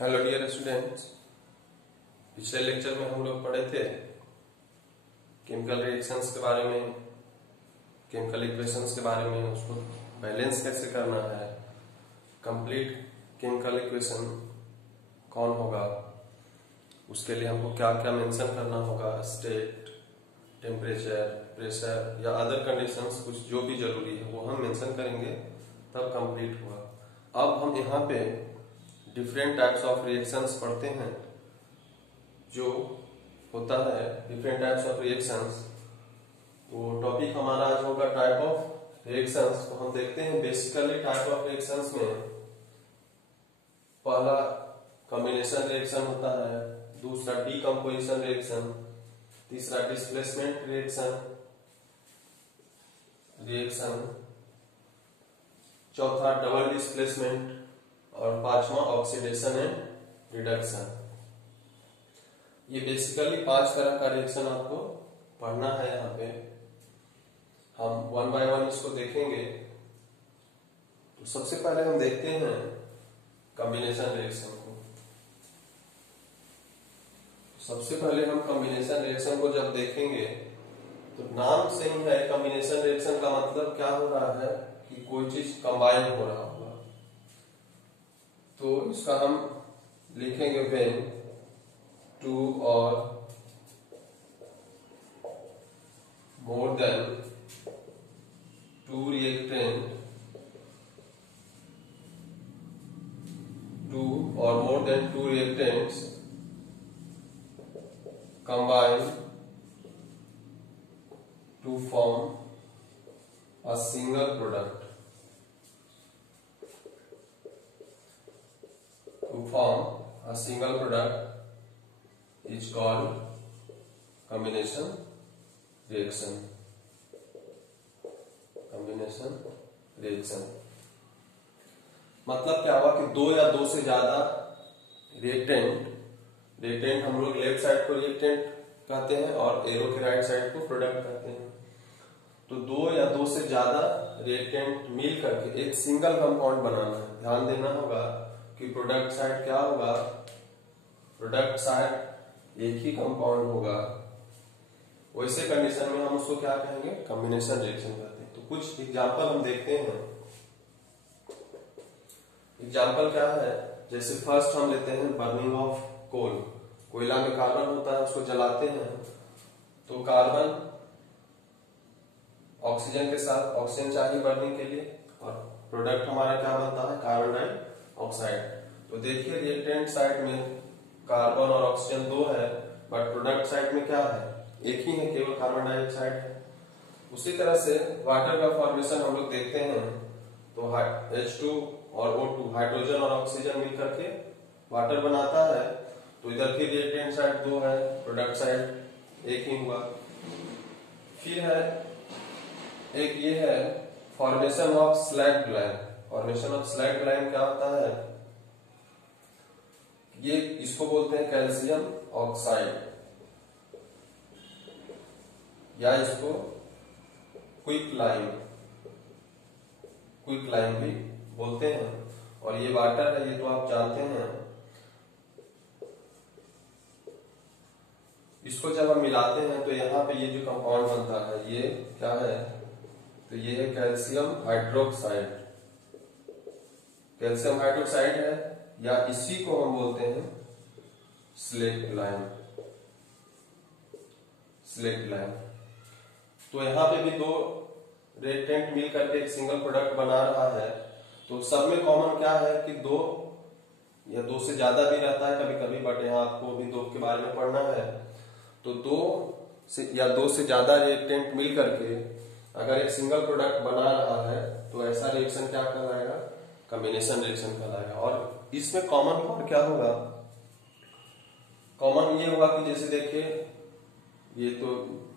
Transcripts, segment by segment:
Hello dear students. पिछले lecture में हम लोग पढ़े थे केमिकल रिएक्शंस के बारे में, केमिकल इक्वेशंस के बारे में, उसको बैलेंस कैसे करना है, कंप्लीट केमिकल इक्वेशन कौन होगा, उसके लिए हमको क्या क्या मेंशन करना होगा, स्टेट, टेम्परेचर, प्रेशर या अदर कंडीशंस, कुछ जो भी जरूरी है वो हम मेंशन करेंगे तब कंप्लीट हुआ। अब हम यहाँ पे डिफरेंट टाइप्स ऑफ रिएक्शंस पढ़ते हैं। जो होता है डिफरेंट टाइप्स ऑफ रिएक्शंस, वो टॉपिक हमारा आज होगा टाइप ऑफ रिएक्शंस। तो हम देखते हैं बेसिकली टाइप ऑफ रिएक्शंस में पहला कॉम्बिनेशन रिएक्शन होता है, दूसरा डीकंपोजिशन रिएक्शन, तीसरा डिस्प्लेसमेंट रिएक्शन, चौथा डबल डिस्प्लेसमेंट और पांचवा ऑक्सीडेशन एंड रिडक्शन। ये बेसिकली 5 तरह का रिएक्शन आपको पढ़ना है। यहाँ पे हम वन बाय वन इसको देखेंगे। तो सबसे पहले हम देखते हैं कॉम्बिनेशन रिएक्शन को। सबसे पहले हम कॉम्बिनेशन रिएक्शन को जब देखेंगे तो नाम से ही है, कॉम्बिनेशन रिएक्शन का मतलब क्या हो रहा है कि कोई चीज कंबाइन हो रहा होगा। तो इसका हम लिखेंगे व्हेन 2 और मोर देन 2 रिएक्टेंट, 2 और more than 2 reactants combine to form a single product. To form a single product is called combination reaction. Combination reaction मतलब क्या हुआ कि 2 या 2 से ज्यादा रिएक्टेंट हम लोग लेफ्ट साइड को रिएक्टेंट कहते हैं और एरो के राइट साइड को प्रोडक्ट कहते हैं। तो 2 या 2 से ज्यादा रिएक्टेंट मिल करके एक सिंगल कंपाउंड बनाना है। ध्यान देना होगा कि प्रोडक्ट साइड क्या होगा, प्रोडक्ट साइड एक ही कंपाउंड होगा। वैसे कंडीशन में हम उसको क्या कहेंगे, कॉम्बिनेशन रिएक्शन कहते हैं। तो कुछ एग्जांपल हम देखते हैं। एग्जांपल क्या है, जैसे फर्स्ट हम लेते हैं बर्निंग ऑफ कोल। कोयला में कार्बन होता है, उसको जलाते हैं तो कार्बन ऑक्सीजन के साथ, ऑक्सीजन चाहिए बर्निंग के लिए, और प्रोडक्ट हमारा क्या बनता है, कार्बन डाइऑक्साइड। तो देखिए रिएक्टेंट साइड में कार्बन और ऑक्सीजन 2 है, बट प्रोडक्ट साइड में क्या है, एक ही है, केवल कार्बन डाइऑक्साइड है। उसी तरह से वाटर का फॉर्मेशन हम लोग देखते हैं। तो H2 और O2 हाइड्रोजन और ऑक्सीजन मिलकर के वाटर बनाता है। तो इधर की रिएक्टेंट साइड 2 है, प्रोडक्ट साइड एक ही हुआ। फिर है एक ये है formation of slag line. Formation of slag line क्या होता है, ये इसको बोलते हैं कैल्शियम ऑक्साइड, या इसको क्विक लाइन भी बोलते हैं। और ये वाटर है, ये तो आप जानते हैं। इसको जब हम मिलाते हैं तो यहाँ पे ये जो कंपाउंड बनता है ये क्या है, तो ये है कैल्शियम हाइड्रोक्साइड। कैल्शियम हाइड्रोक्साइड है, या इसी को हम बोलते हैं स्लेट लाइन। तो यहाँ पे भी 2 रिएक्टेंट मिल करके एक सिंगल प्रोडक्ट बना रहा है। तो सब में कॉमन क्या है कि 2 या 2 से ज्यादा भी रहता है कभी कभी, बट यहाँ आपको भी 2 के बारे में पढ़ना है। तो 2 या 2 से ज्यादा रिएक्टेंट मिल करके अगर एक सिंगल प्रोडक्ट बना रहा है तो ऐसा रिएक्शन क्या कहलाएगा, कॉम्बिनेशन रिएक्शन कहलाएगा। और इसमें कॉमन क्या होगा, कॉमन ये होगा कि जैसे देखिए ये तो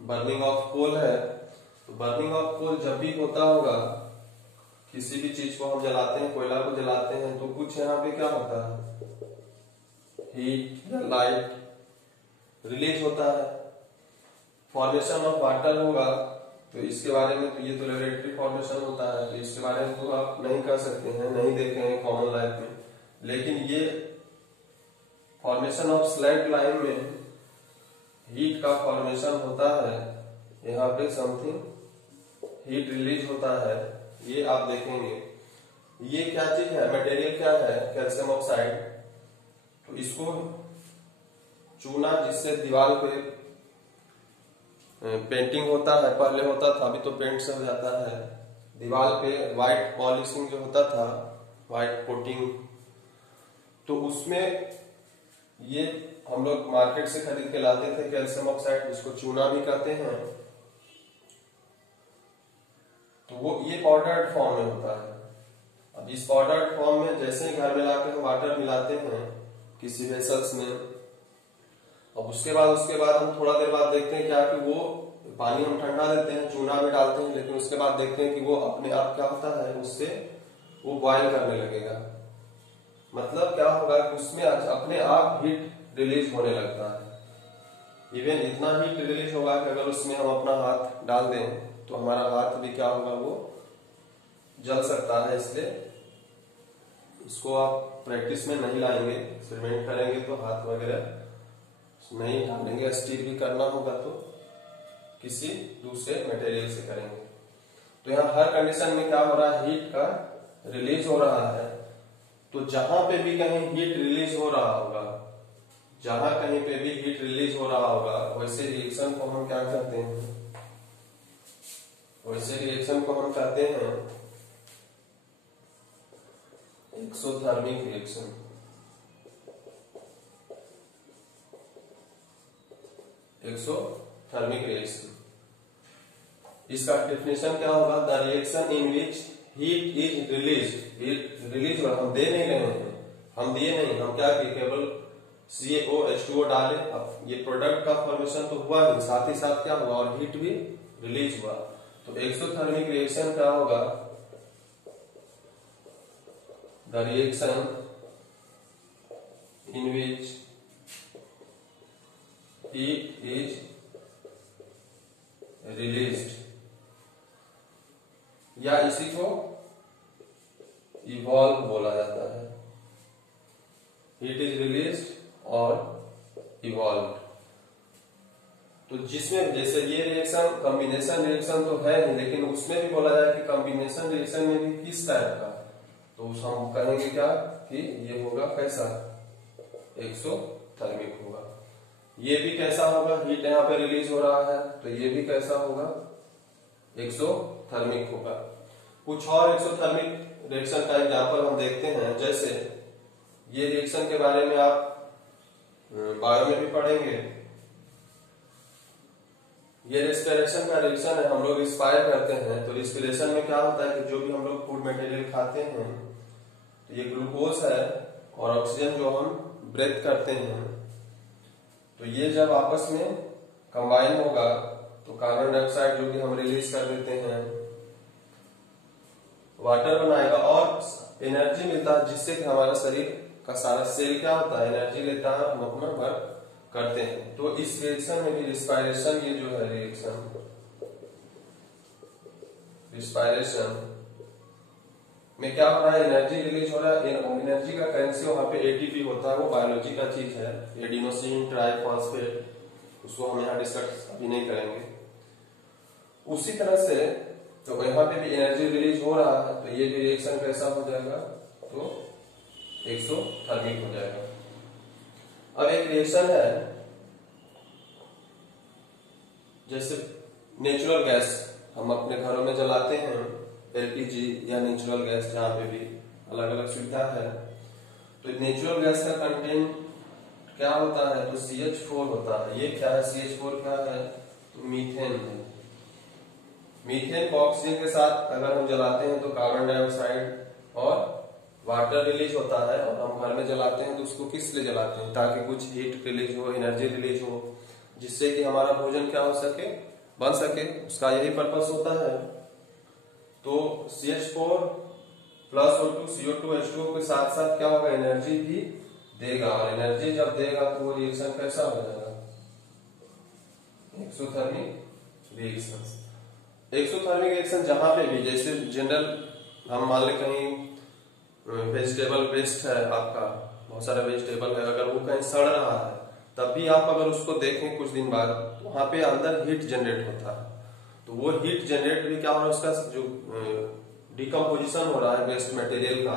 बर्निंग ऑफ कोल है। तो बर्निंग ऑफ कोल जब भी होता होगा, किसी भी चीज को हम जलाते हैं, कोयला को जलाते हैं, तो कुछ यहाँ पे क्या होता है, हीट या लाइट रिलीज होता है। फॉर्मेशन ऑफ वाटर होगा तो इसके बारे में, तो ये तो लेबोरेटरी फॉर्मेशन होता है, तो इसके बारे में तो आप नहीं कर सकते हैं, नहीं देखे हैं कॉमन लाइफ में। लेकिन ये फॉर्मेशन ऑफ स्लैग लाइन में हीट का फॉर्मेशन होता है, यहाँ पे समथिंग हीट रिलीज होता है, ये आप देखेंगे। ये क्या चीज है, मटेरियल क्या है, कैल्शियम ऑक्साइड। तो इसको चूना, जिससे दीवार पे पेंटिंग होता है, पहले होता था, अभी तो पेंट से हो जाता है, दीवार पे व्हाइट पॉलिशिंग जो होता था, व्हाइट कोटिंग, तो उसमें ये हम लोग मार्केट से खरीद के लाते थे कैल्शियम ऑक्साइड, जिसको चूना भी कहते हैं। तो वो ये पाउडर्ड फॉर्म में होता है। अब इस पाउडर्ड फॉर्म में जैसे ही घर में लाके हम वाटर मिलाते हैं किसी वेसल्स में, अब उसके बाद हम थोड़ा देर बाद देखते हैं क्या कि वो पानी हम ठंडा देते हैं, चूना भी डालते हैं, लेकिन उसके बाद देखते हैं कि वो अपने आप क्या होता है, उससे वो बॉयल करने लगेगा। मतलब क्या होगा कि उसमें अपने आप हीट रिलीज होने लगता है। इवन इतना हीट रिलीज होगा कि अगर उसमें हम अपना हाथ डाल दें तो हमारा हाथ भी क्या होगा, वो जल सकता है। इसलिए इसको आप प्रैक्टिस में नहीं लाएंगे, एक्सपेरिमेंट करेंगे तो हाथ वगैरह नहीं डालेंगे। स्टील भी करना होगा तो किसी दूसरे मटेरियल से करेंगे। तो यहाँ हर कंडीशन में क्या हो रहा है, हीट का रिलीज हो रहा है। तो जहां पे भी कहीं हीट रिलीज हो रहा होगा, जहां कहीं पे भी हीट रिलीज हो रहा होगा, वैसे रिएक्शन को हम क्या कहते हैं, वैसे रिएक्शन को हम कहते हैं एक्सोथर्मिक रिएक्शन। एक्सोथर्मिक रिएक्शन, इसका डेफिनेशन क्या होगा, the reaction in which heat is release. Heat release हम दे नहीं रहे हैं, हम दिए नहीं, हम क्या किए, केवल CaOH2O डाले। अब ये प्रोडक्ट का फॉर्मेशन तो हुआ ही, साथ ही साथ क्या हुआ, और हीट भी रिलीज हुआ। तो एक्सोथर्मिक रिएक्शन क्या होगा, the reaction in which heat is released, या इसी को इवॉल्व बोला जाता है। हीट इज रिलीज्ड और इवॉल्व। तो जिसमें जैसे ये रिएक्शन कॉम्बिनेशन रिएक्शन तो है ही, लेकिन उसमें भी बोला जाए कि कॉम्बिनेशन रिएक्शन में भी किस टाइप का, तो हम कहेंगे क्या कि ये होगा कैसा, एक्सोथर्मिक होगा। ये भी कैसा होगा, हीट यहाँ पे रिलीज हो रहा है, तो ये भी कैसा होगा, एक्सोथर्मिक होगा। कुछ और एक्सोथर्मिक रिएक्शन का एग्जांपल हम देखते हैं। जैसे ये रिएक्शन के बारे में आप बायो में भी पढ़ेंगे। ये रेस्पिरेशन का रिएक्शन है, हम लोग रिस्पायर करते हैं। तो रिस्पिरेशन में क्या होता है कि जो भी हम लोग फूड मटेरियल खाते हैं, तो ये ग्लूकोज है और ऑक्सीजन जो हम ब्रेथ करते हैं, तो ये जब आपस में कंबाइन होगा तो कार्बन डाइऑक्साइड जो कि हम रिलीज कर देते हैं, वाटर बनाएगा और एनर्जी मिलता है, जिससे कि हमारा शरीर का सारा सेल क्या होता है, एनर्जी लेता है, हम अपना वर्क करते हैं। तो इस रिएक्शन में भी रिस्पायरेशन, ये जो है रिएक्शन रिस्पायरेशन में क्या हो रहा है, एनर्जी रिलीज हो रहा है। एनर्जी का करेंसी वहां पे ATP होता है, वो बायोलॉजी का चीज है, एडिनोसिन ट्राइफॉस्फेट, उसको हम यहाँ डिस्कस अभी नहीं करेंगे। उसी तरह से तो यहाँ पे भी एनर्जी रिलीज हो रहा है, तो ये भी रिएक्शन कैसा हो जाएगा, तो एक्सोथर्मिक हो जाएगा। अब एक रिएक्शन है, जैसे नेचुरल गैस हम अपने घरों में जलाते हैं, LPG या नेचुरल गैस, जहाँ पे भी अलग अलग सुविधा है। तो नेचुरल गैस का कंटेंट क्या होता है, तो CH4 होता है। ये क्या है, CH4 क्या है, तो मीथेन है। मीथेन को ऑक्सीजन के साथ अगर हम जलाते हैं तो कार्बन डाइऑक्साइड और वाटर रिलीज होता है, और हम घर में जलाते हैं तो उसको किस लिए जलाते हैं, ताकि कुछ हीट रिलीज हो, एनर्जी रिलीज हो, जिससे कि हमारा भोजन क्या हो सके, बन सके, उसका यही पर्पस होता है। तो CH4 plus O2 CO2 H2O के साथ साथ क्या होगा, एनर्जी भी देगा, और एनर्जी जब देगा तो वो रिएक्शन कैसा हो जाएगा, एक्सोथर्मिक रिएक्शन। एक्सोथर्मिक रिएक्शन जहां पे भी, जैसे जनरल हम मान ले कहीं वेजिटेबल वेस्ट है आपका, बहुत सारा वेजिटेबल है, अगर वो कहीं सड़ रहा है तब भी आप अगर उसको देखें कुछ दिन बाद तो वहां पे अंदर हीट जनरेट होता है। तो वो हीट जनरेट भी क्या हो रहा है, उसका जो डिकम्पोजिशन हो रहा है वेस्ट मटेरियल का,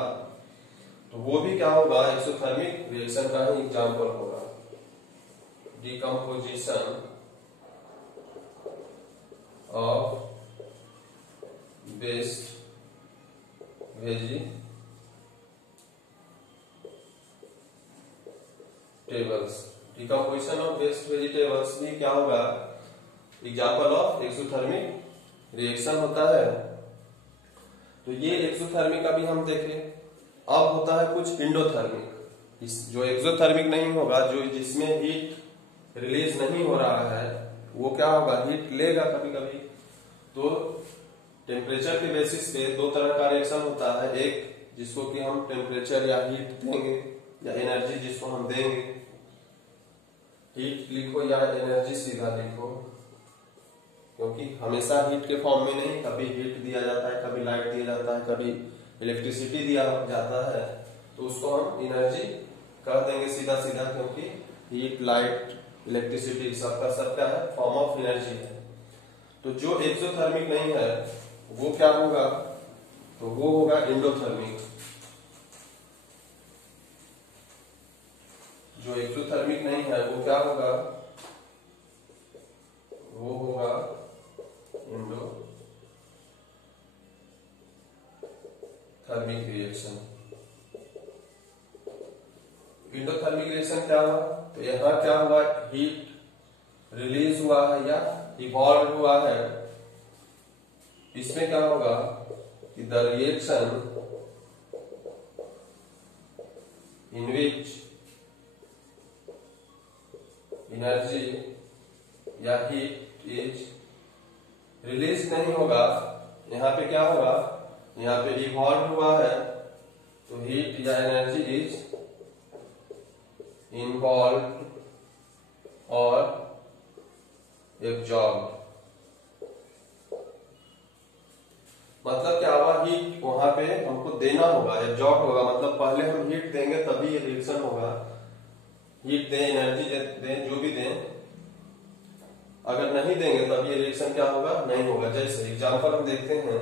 तो वो भी क्या होगा, एक्सोथर्मिक रिएक्शन का ही एग्जाम्पल होगा। Decomposition of waste vegetables, decomposition of waste vegetables भी क्या होगा, एग्जाम्पल ऑफ एक्सोथर्मिक रिएक्शन होता है। तो ये एक्सोथर्मिक का भी हम देखें। अब होता है कुछ इंडोथर्मिक, जो एक्सोथर्मिक नहीं होगा, जो जिसमें हीट रिलीज नहीं हो रहा है, वो क्या होगा, हीट लेगा कभी कभी। तो टेम्परेचर के बेसिस पे दो तरह का रिएक्शन होता है, एक जिसको कि हम टेम्परेचर या हीट देंगे, या एनर्जी जिसको हम देंगे, हीट लिखो या एनर्जी सीधा लिखो, क्योंकि हमेशा हीट के फॉर्म में नहीं, कभी हीट दिया जाता है, कभी लाइट दिया जाता है, कभी इलेक्ट्रिसिटी दिया जाता है, तो उसको हम एनर्जी कह देंगे सीधा सीधा, क्योंकि हीट लाइट इलेक्ट्रिसिटी सबका सबका है फॉर्म ऑफ एनर्जी है। तो जो एक्सोथर्मिक नहीं है वो क्या होगा, तो वो होगा इंडोथर्मिक। जो एक्सोथर्मिक नहीं है वो क्या होगा, वो होगा इंडोथर्मिक रिएक्शन। इंडोथर्मिक रिएक्शन क्या हुआ, तो यहां क्या हुआ, हीट रिलीज हुआ है या इवॉल्व हुआ है। इसमें क्या होगा कि the reaction in which energy या हीट इज रिलीज नहीं होगा, यहाँ पे क्या होगा, यहाँ पे इवॉल्व हुआ है, तो हीट या एनर्जी इज इन्वॉल्व और एब्जॉर्ब। मतलब क्या हुआ, हीट वहां पे हमको देना होगा, एब्जॉर्ब होगा, मतलब पहले हम हीट देंगे तभी ये रिएक्शन होगा। हीट दें, एनर्जी दें, जो भी दें, अगर नहीं देंगे तब ये रिएक्शन क्या होगा, नहीं होगा। जैसे एग्जांपल हम देखते हैं,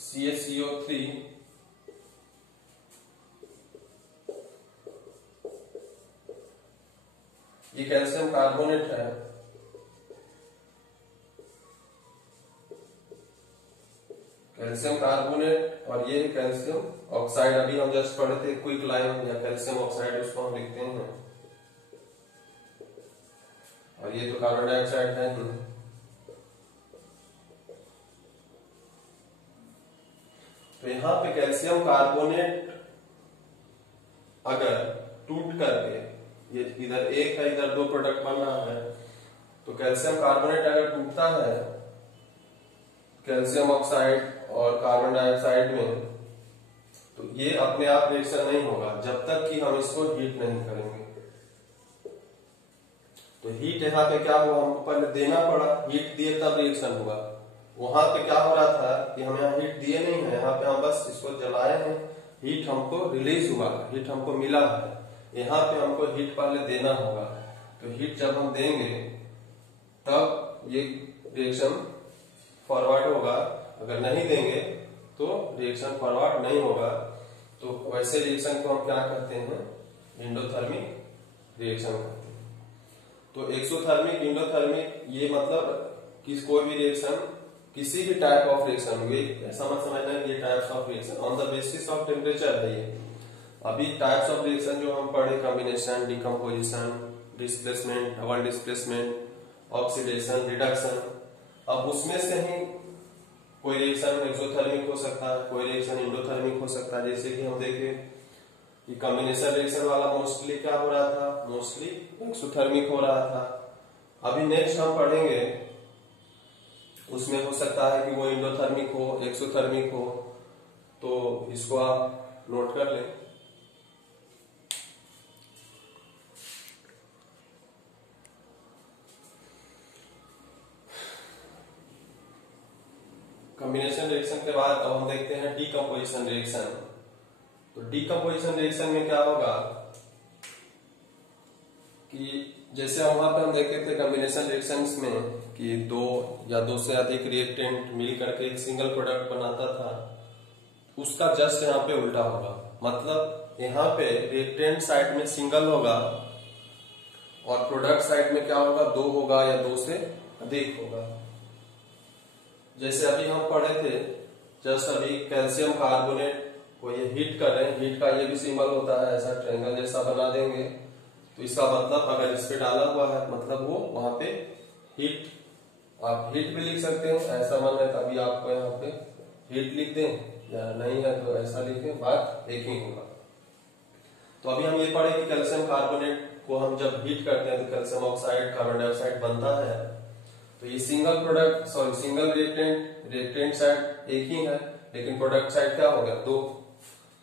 CaCO3 ये कैल्शियम कार्बोनेट है, कैल्शियम कार्बोनेट, और ये कैल्शियम ऑक्साइड। अभी हम जस्ट पढ़े थे क्विक लाइम या कैल्शियम ऑक्साइड, उसको हम लिखते हैं, और ये तो कार्बन डाइऑक्साइड है ही। तो यहां पे कैल्शियम कार्बोनेट अगर टूट करके, ये इधर एक है, इधर दो प्रोडक्ट बन रहा है, तो कैल्शियम कार्बोनेट अगर टूटता है कैल्शियम ऑक्साइड और कार्बन डाइऑक्साइड में, तो ये अपने आप रिएक्शन नहीं होगा जब तक कि हम इसको हीट नहीं करेंगे। तो हीट यहाँ पे क्या हुआ, हमको पहले देना पड़ा, हीट दिए तब रिएक्शन हुआ। वहां पे क्या हो रहा था कि हम यहाँ हीट दिए नहीं है, यहाँ पे हम बस इसको जलाए हैं, हीट हमको रिलीज हुआ, हीट हमको मिला है। यहाँ पे हमको हीट पहले देना होगा, तो हीट जब हम देंगे तब ये रिएक्शन फॉरवर्ड होगा, अगर नहीं देंगे तो रिएक्शन फॉरवर्ड नहीं होगा। तो वैसे रिएक्शन को हम क्या कहते हैं, इंडोथर्मिक रिएक्शन कहते हैं। तो एक्सोथर्मिक, इंडोथर्मिक, ये मतलब कोई भी रिएक्शन, किसी भी टाइप ऑफ रिएक्शन हुई, ऐसा मत समझना ये types of reaction on the basis of temperature है। ये अभी टाइप्स ऑफ रिएक्शन जो हम पढ़े, combination, decomposition, displacement, double displacement, oxidation, reduction, अब उसमें से ही कोई रिएक्शन एक्सोथर्मिक हो सकता है, कोई रिएक्शन इंडोथर्मिक हो सकता है। जैसे कि हम देखें कि कॉम्बिनेशन रिएक्शन वाला मोस्टली क्या हो रहा था, मोस्टली एक्सोथर्मिक हो रहा था। अभी नेक्स्ट हम पढ़ेंगे उसमें हो सकता है कि वो इंडोथर्मिक हो, एक्सोथर्मिक हो, तो इसको आप नोट कर लें। कॉम्बिनेशन रिएक्शन के बाद अब हम देखते हैं डीकम्पोजिशन रिएक्शन। तो डीकम्पोजिशन रिएक्शन में क्या होगा कि जैसे वहां पे हम देखे थे कॉम्बिनेशन रिएक्शंस में कि दो या दो से अधिक रिएक्टेंट मिल करके एक सिंगल प्रोडक्ट बनाता था, उसका जस्ट यहाँ पे उल्टा होगा। मतलब यहाँ पे रिएक्टेंट साइड में सिंगल होगा और प्रोडक्ट साइड में क्या होगा, दो होगा या दो से अधिक होगा। जैसे अभी हम पढ़े थे, जस्ट अभी कैल्शियम कार्बोनेट को ये हीट कर रहे हैं, हीट का ये भी सिंबल होता है, ऐसा ट्रायंगल जैसा बना देंगे। तो इसका मतलब अगर इस पे डाला हुआ है मतलब वो वहां पे हीट, आप हीट भी लिख सकते हैं, ऐसा मन है तभी आपको यहाँ पे हीट लिख दें, या नहीं है तो ऐसा लिखें, बात एक ही होगा। तो अभी हम ये पढ़े कि कैल्शियम कार्बोनेट को हम जब हीट करते हैं तो कैल्शियम ऑक्साइड, कार्बन डाइऑक्साइड बनता है। तो ये single product, sorry single reactant side एक ही है, लेकिन प्रोडक्ट साइड क्या हो गया, दो।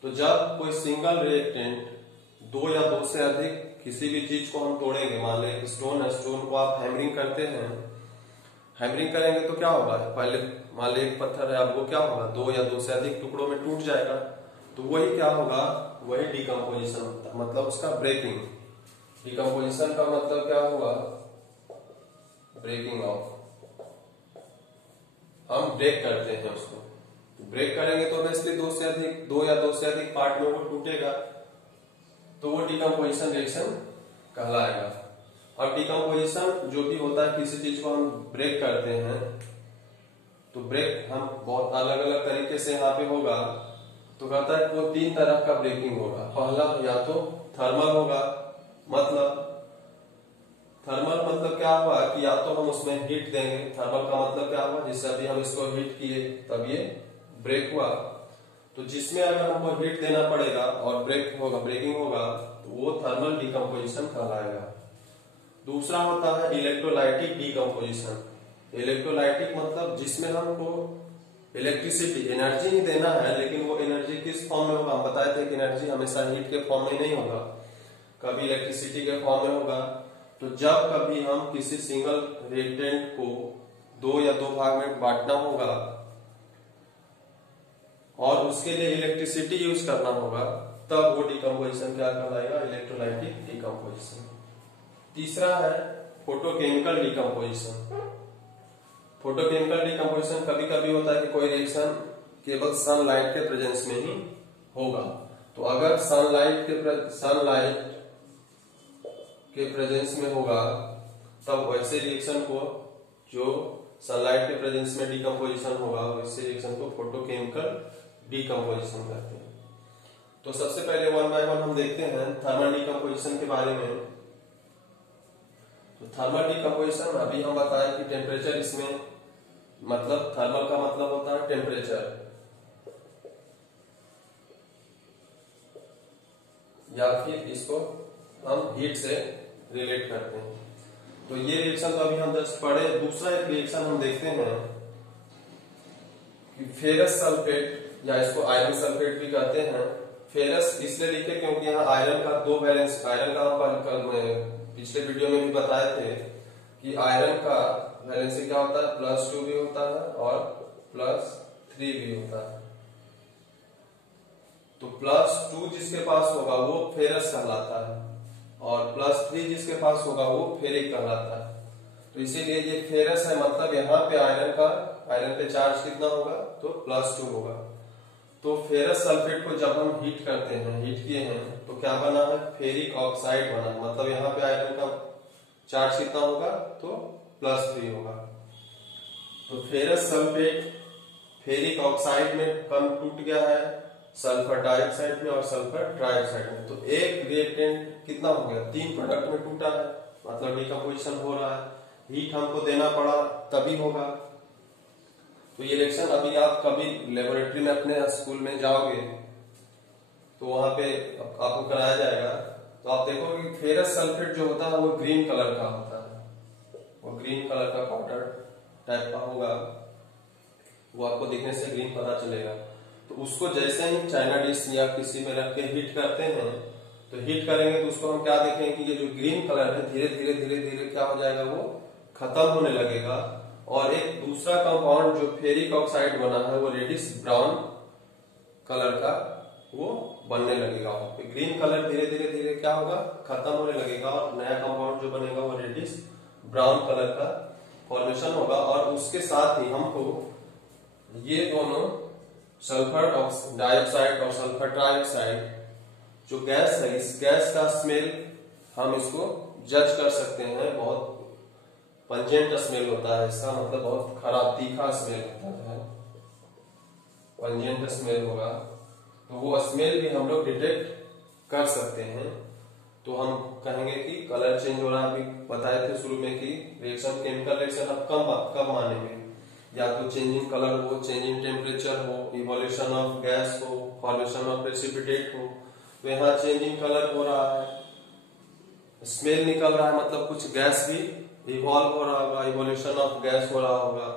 तो जब कोई सिंगल रिएक्टेंट दो या दो से अधिक किसी भी चीज को हम तोड़ेंगे, मान लो स्टोन है, स्टोन को आप हैमरिंग करते हैं, हैमरिंग करेंगे तो क्या होगा, पहले मान लो एक पत्थर है, अब वो क्या होगा, दो या दो से अधिक टुकड़ों में टूट जाएगा। तो वही क्या होगा, वही डिकम्पोजिशन होता है, मतलब उसका ब्रेकिंग। डिकम्पोजिशन का मतलब क्या हुआ, ब्रेकिंग ऑफ। हम ब्रेक करते हैं उसको, तो ब्रेक करेंगे तो ऑब्वियसली दो या दो से अधिक पार्ट में वो टूटेगा, तो वो डिकम्पोजिशन रिएक्शन कहलाएगा। और डिकम्पोजिशन जो भी होता है, किसी चीज को हम ब्रेक करते हैं तो ब्रेक हम बहुत अलग अलग तरीके से यहाँ पे होगा। तो कहता है वो तीन तरह का ब्रेकिंग होगा। पहला या तो थर्मल होगा, मतलब थर्मल मतलब क्या हुआ कि या तो हम उसमें हीट देंगे, थर्मल का मतलब क्या हुआ, जिससे अभी हम इसको हीट किए तब ये ब्रेक हुआ। तो जिसमें अगर हमको हीट देना पड़ेगा और ब्रेक होगा, ब्रेकिंग होगा, तो वो थर्मल डिकम्पोजिशन कहलाएगा। दूसरा होता है इलेक्ट्रोलाइटिक डिकम्पोजिशन। इलेक्ट्रोलाइटिक मतलब जिसमें हमको इलेक्ट्रिसिटी, एनर्जी ही देना है, लेकिन वो एनर्जी किस फॉर्म में होगा, हम बताए थे कि एनर्जी हमेशा हीट के फॉर्म में नहीं होगा, कभी इलेक्ट्रिसिटी के फॉर्म में होगा। तो जब कभी हम किसी सिंगल रिएक्टेंट को दो या दो भाग में बांटना होगा और उसके लिए इलेक्ट्रिसिटी यूज करना होगा, तब वो डिकम्पोजिशन क्या कहलाएगा, इलेक्ट्रोलाइटिक डिकम्पोजिशन। तीसरा है फोटोकेमिकल डिकम्पोजिशन। फोटोकेमिकल डिकम्पोजिशन कभी कभी होता है कि कोई रिएक्शन केवल सनलाइट के प्रेजेंस में ही होगा। तो अगर सनलाइट के प्रेजेंस में होगा, तब वैसे रिएक्शन को, जो सनलाइट के प्रेजेंस में डिकम्पोजिशन होगा, वैसे रिएक्शन को फोटोकेमिकल डिकम्पोजिशन कहते हैं। तो सबसे पहले वन बाय वन हम देखते हैं थर्मल डिकम्पोजिशन के बारे में। तो थर्मल डिकम्पोजिशन अभी हम बताएं कि टेम्परेचर इसमें, मतलब थर्मल का मतलब होता है टेम्परेचर, या फिर इसको हम हीट से रिलेट करते हैं। तो ये रिएक्शन तो अभी हम जस्ट पढ़े। दूसरा एक रिएक्शन हम देखते हैं कि फेरस सल्फेट, या इसको आयरन सल्फेट भी कहते हैं। फेरस इसलिए लिखे क्योंकि यहाँ आयरन का दो वैलेंस, आयरन का हम पिछले वीडियो में भी बताए थे कि आयरन का वैलेंसी क्या होता है, +2 भी होता है और +3 भी होता है। तो +2 जिसके पास होगा वो फेरस कहलाता है और +3 जिसके पास होगा वो फेरिक कहलाता है। तो इसीलिए ये फेरस है, मतलब यहाँ पे आयरन पे चार्ज कितना होगा, तो +2 होगा। तो फेरस सल्फेट को जब हम हीट करते हैं, हीट किए हैं, तो क्या बना है, फेरिक ऑक्साइड बना, मतलब यहाँ पे आयरन का चार्ज कितना होगा, तो +3 होगा। तो फेरस सल्फेट फेरिक ऑक्साइड में कम टूट गया है, सल्फर डाइऑक्साइड में और सल्फर ट्राइऑक्साइड में। तो एक रिएक्टेंट कितना हो गया, 3 प्रोडक्ट में टूटा है, मतलब डिकम्पोजिशन हो रहा है, हीट हमको देना पड़ा तभी होगा। तो ये रिएक्शन अभी आप कभी लेबोरेटरी में अपने स्कूल में जाओगे तो वहां पे आपको कराया जाएगा, तो आप देखोगे कि फेरस सल्फेट जो होता है वो ग्रीन कलर का होता है, वो ग्रीन कलर का पाउडर टाइप का होगा, वो आपको दिखने से ग्रीन पता चलेगा। तो उसको जैसे ही चाइना डिश या किसी में रख के हीट करते हैं, तो हीट करेंगे तो उसको हम क्या देखेंगे कि ये जो ग्रीन कलर है धीरे धीरे धीरे धीरे क्या हो जाएगा, वो खत्म होने लगेगा। और एक दूसरा कंपाउंड जो फेरिक ऑक्साइड बना है वो रेडिश ब्राउन कलर का वो बनने लगेगा। ग्रीन कलर धीरे धीरे धीरे क्या होगा, खत्म होने लगेगा और नया कंपाउंड जो बनेगा वो रेडिश ब्राउन कलर का फॉर्मेशन होगा। और उसके साथ ही हमको ये दोनों सल्फर डाइऑक्साइड और सल्फर ट्राइऑक्साइड जो गैस है, इस गैस का स्मेल हम इसको जज कर सकते हैं। बहुत पंजेंट स्मेल होता है इसका, मतलब बहुत खराब तीखा स्मेल होता है, पंजेंट स्मेल होगा। तो वो स्मेल भी हम लोग डिटेक्ट कर सकते हैं। तो हम कहेंगे कि कलर चेंज हो रहा है। अभी बताए थे शुरू में कि रिएक्शन, केमिकल रिएक्शन आप कब मानेंगे, या तो चेंजिंग कलर हो, चेंजिंग टेम्परेचर हो, इवोल्यूशन ऑफ गैस हो, फॉर्मेशन ऑफ प्रेसिपिटेट हो। तो यहाँ चेंजिंग कलर हो रहा है, स्मेल निकल रहा है, मतलब कुछ गैस भी इवॉल्व हो रहा होगा, इवोल्यूशन ऑफ गैस हो रहा होगा।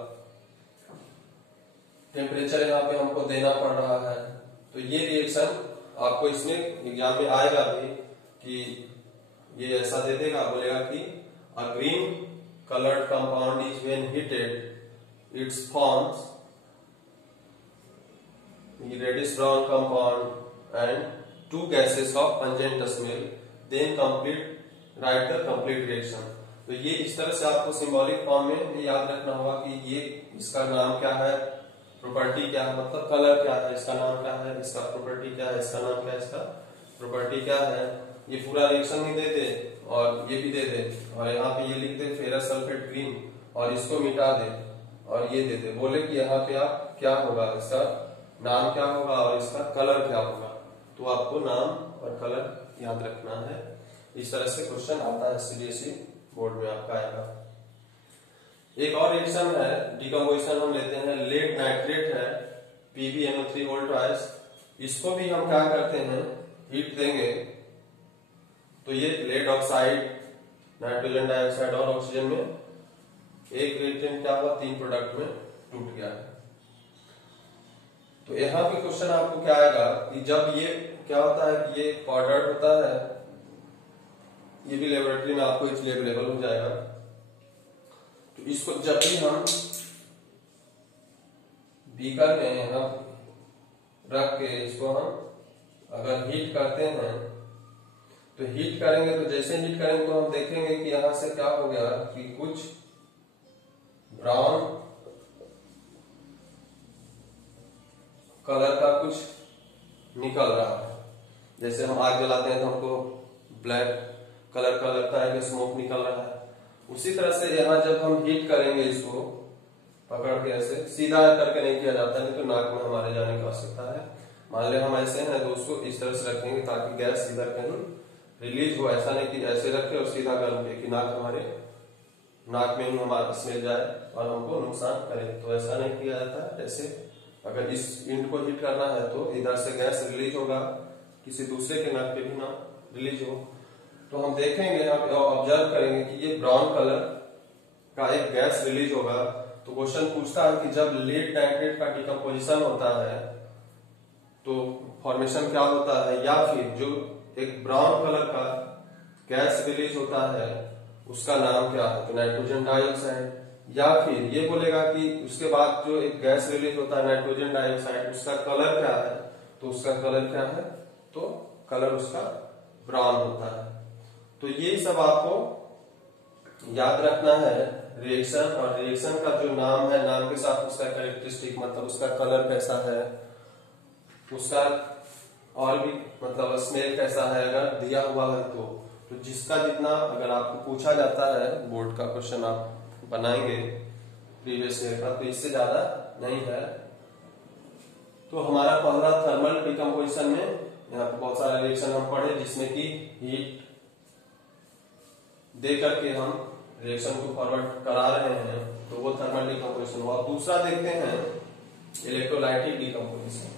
टेम्परेचर यहाँ पे हमको देना पड़ रहा है। तो ये रिएक्शन आपको इसमें एग्जाम में आएगा भी कि ये ऐसा दे देगा, बोलेगा कि a green coloured compound is when heated its forms reddish brown compound and two gases of pungent smell then complete write the complete reaction. तो ये इस तरह से आपको सिंबॉलिक फॉर्म में ये याद रखना होगा कि ये इसका नाम क्या है, प्रॉपर्टी क्या है, मतलब कलर क्या है, इसका नाम क्या है, इसका प्रॉपर्टी क्या है, इसका नाम क्या है, इसका प्रॉपर्टी क्या है। ये पूरा रिएक्शन ही दे दे और ये भी दे दे, और यहाँ पे ये लिख दे फेरस सल्फेट ग्रीन और इसको मिटा दे और ये दे दे, बोले कि यहाँ पे आप क्या होगा, इसका नाम क्या होगा और इसका कलर क्या होगा। तो आपको नाम और कलर याद रखना है। इस तरह से क्वेश्चन आता है सीबीएसई बोर्ड में आपका आएगा। एक और रिएक्शन है डिकम्पोजिशन, हम लेते हैं लेड नाइट्रेट है PbNO3 वोल्ट ट्वाइस। इसको भी हम क्या करते हैं, हीट देंगे तो ये लेड ऑक्साइड, नाइट्रोजन डाइऑक्साइड और ऑक्सीजन में एक रिएक्टेंट क्या हुआ, 3 प्रोडक्ट में टूट गया है। तो यहाँ पे क्वेश्चन आपको क्या आएगा कि जब ये क्या होता है कि ये पाउडर होता है, ये भी लेबोरेटरी में आपको इजीली अवेलेबल हो जाएगा। तो इसको जब भी हम बीकर में हम रख के इसको हम अगर हीट करते हैं, तो हीट करेंगे तो जैसे हीट करेंगे तो हम देखेंगे कि यहां से क्या हो गया कि कुछ ब्राउन कलर का कुछ निकल रहा है। जैसे हम आग जलाते हैं तो हमको ब्लैक कलर का लगता है कि स्मोक निकल रहा है। उसी तरह से यहाँ जब हम हीट करेंगे इसको पकड़ के, ऐसे सीधा करके नहीं किया जाता, नहीं तो नाक में हमारे जाने की आवश्यकता है। मान ले हम ऐसे हैं तो उसको इस तरह से रखेंगे ताकि गैस इधर कहीं रिलीज हो। ऐसा नहीं कि ऐसे रखे और सीधा गर्म किए कि नाक हमारे नाक में ही हमारा स्मेल जाए और हमको नुकसान करे, तो ऐसा नहीं किया जाता। ऐसे अगर इस इंड को हीट करना है तो इधर से गैस रिलीज होगा, किसी दूसरे के नाक पे भी ना रिलीज हो। तो हम देखेंगे यहाँ पे ऑब्जर्व करेंगे कि ये ब्राउन कलर का एक गैस रिलीज होगा। तो क्वेश्चन पूछता है कि जब लेड नाइट्रेट का डिकम्पोजिशन होता है तो फॉर्मेशन क्या होता है, या फिर जो एक ब्राउन कलर का गैस रिलीज होता है उसका नाम क्या है, तो नाइट्रोजन डाइऑक्साइड। या फिर ये बोलेगा कि उसके बाद जो एक गैस रिलीज होता है नाइट्रोजन डाइऑक्साइड, उसका कलर क्या है, तो उसका कलर क्या है, तो कलर उसका ब्राउन होता है। तो ये सब आपको याद रखना है रिएक्शन, और रिएक्शन का जो नाम है, नाम के साथ उसका कैरेक्टरिस्टिक, मतलब उसका कलर कैसा है, उसका और भी मतलब स्मेल कैसा है अगर दिया हुआ है तो जिसका जितना अगर आपको पूछा जाता है बोर्ड का क्वेश्चन आप बनाएंगे प्रीवियस ईयर का, तो इससे ज्यादा नहीं है। तो हमारा पहला थर्मल डिकम्पोजिशन में यहाँ पे बहुत सारे रिएक्शन हम पढ़े जिसमें कि हीट दे करके हम रिएक्शन को फॉरवर्ड करा रहे हैं, तो वो थर्मल डिकम्पोजिशन हुआ। दूसरा देखते हैं इलेक्ट्रोलाइटिक डिकम्पोजिशन।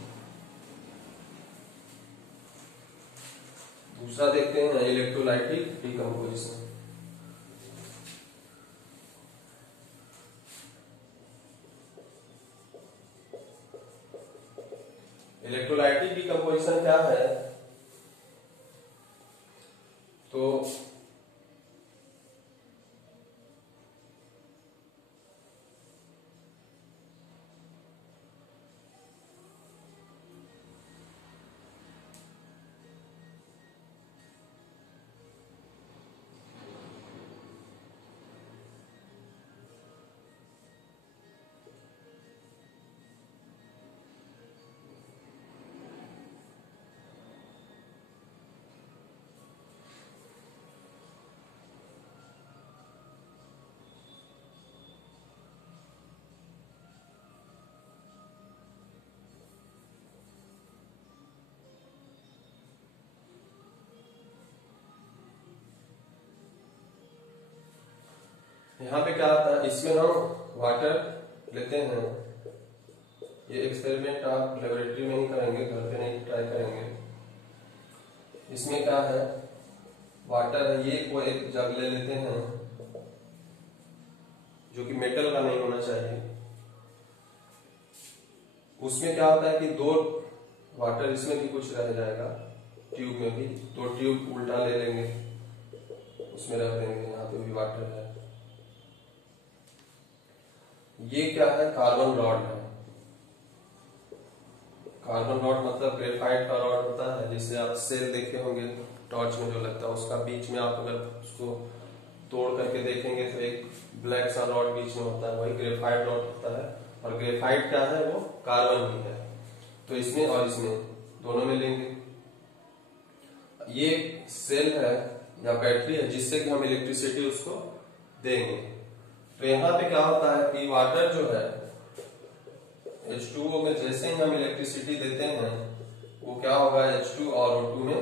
दूसरा देखते हैं इलेक्ट्रोलाइटिक डिकम्पोजिशन। इलेक्ट्रोलाइटिक डिकम्पोजिशन क्या है, तो यहाँ पे क्या आता है, इसमें हम वाटर लेते हैं, ये एक्सपेरिमेंट आप लेबोरेटरी में ही करेंगे, घर पे नहीं ट्राई करेंगे। इसमें क्या है, वाटर है, ये को एक जग ले लेते हैं जो कि मेटल का नहीं होना चाहिए। उसमें क्या होता है कि 2 वाटर, इसमें भी कुछ रह जाएगा, ट्यूब में भी 2 ट्यूब उल्टा ले लेंगे, उसमें रख देंगे, यहाँ पे भी वाटर है। ये क्या है, कार्बन रॉड है। कार्बन रॉड मतलब ग्रेफाइट का रॉड होता है, जिसे आप सेल देखे होंगे टॉर्च में जो लगता है, उसका बीच में आप अगर उसको तोड़ करके देखेंगे तो एक ब्लैक सा रॉड बीच में होता है, वही ग्रेफाइट रॉड होता है। और ग्रेफाइट क्या है, वो कार्बन भी है। तो इसमें और इसमें दोनों में लेंगे। ये सेल है या बैटरी है जिससे कि हम इलेक्ट्रिसिटी उसको देंगे। तो यहाँ पे क्या होता है कि वाटर जो है H2O में जैसे ही हम इलेक्ट्रिसिटी देते हैं, वो क्या होगा, H2 और O2 में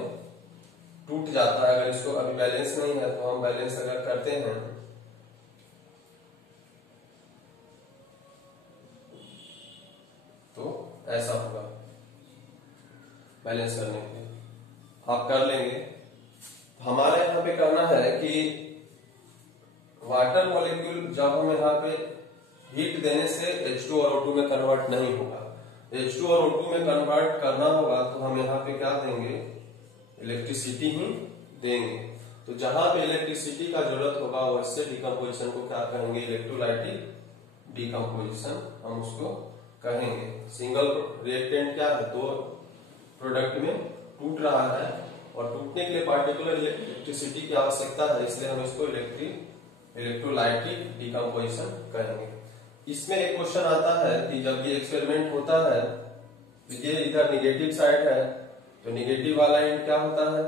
टूट जाता है। अगर इसको अभी बैलेंस नहीं है तो हम बैलेंस अगर करते हैं तो ऐसा होगा। बैलेंस करने के लिए आप कर लेंगे। हमारे यहाँ पे करना है कि वाटर मॉलिक्यूल जब हम यहाँ पे हीट देने से H2 और O2 में कन्वर्ट नहीं होगा। H2 और O2 में कन्वर्ट करना होगा तो हम यहाँ पे क्या देंगे, इलेक्ट्रिसिटी ही देंगे। तो जहां पे इलेक्ट्रिसिटी का जरूरत होगा वैसे डिकम्पोजिशन को क्या कहेंगे, इलेक्ट्रोलाइटिक डिकम्पोजिशन हम उसको कहेंगे। सिंगल रिएक्टेंट क्या है, 2 प्रोडक्ट में टूट रहा है और टूटने के लिए पार्टिकुलर इलेक्ट्रिसिटी की आवश्यकता है, इसलिए हम इसको इलेक्ट्रोलाइटिक डिकम्पोजिशन कहेंगे। इसमें एक क्वेश्चन आता है कि जब ये एक्सपेरिमेंट होता है तो ये इधर निगेटिव साइड है, तो निगेटिव वाला एंड क्या होता है,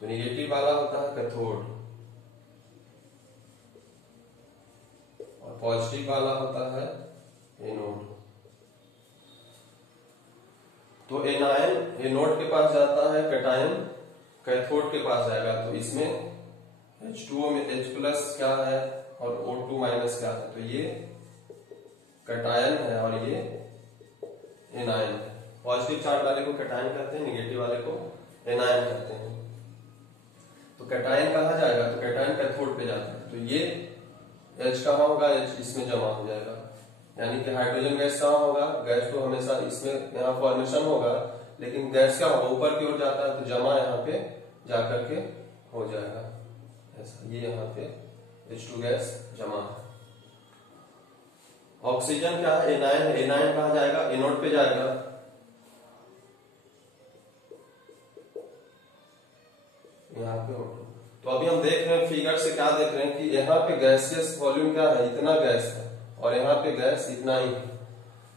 तो निगेटिव वाला होता है कैथोड और पॉजिटिव वाला होता है एनोड। तो एनायन एनोड के पास जाता है, कैटायन कैथोड के पास जाएगा। तो इसमें H2O में H+ क्या है और O2 माइनस क्या है, तो ये कैटायन है और ये एनायन है। पॉजिटिव चार्ज वाले को कैटायन कहते हैं, निगेटिव वाले को एनायन कहते हैं। तो कैटायन कहाँ जाएगा, तो कैटायन कैथोड पे जाता है। तो ये H कहाँ होगा, H इसमें जमा हो जाएगा, यानी कि हाइड्रोजन गैस कहाँ होगा, गैस तो हमेशा इसमें यहाँ फॉर्मेशन होगा, लेकिन गैस क्या होगा, ऊपर की ओर जाता है तो जमा यहाँ पे जाकर के हो जाएगा ऐसा। ये यहाँ पे H2 गैस जमा है। ऑक्सीजन क्या है, एनायन है, एनायन कहाँ जाएगा, एनोड पे जाएगा। यहाँ पे तो अभी हम देख रहे हैं फिगर से, क्या देख रहे हैं कि यहाँ पे गैसियस वॉल्यूम क्या है, इतना गैस है और यहाँ पे गैस इतना ही है।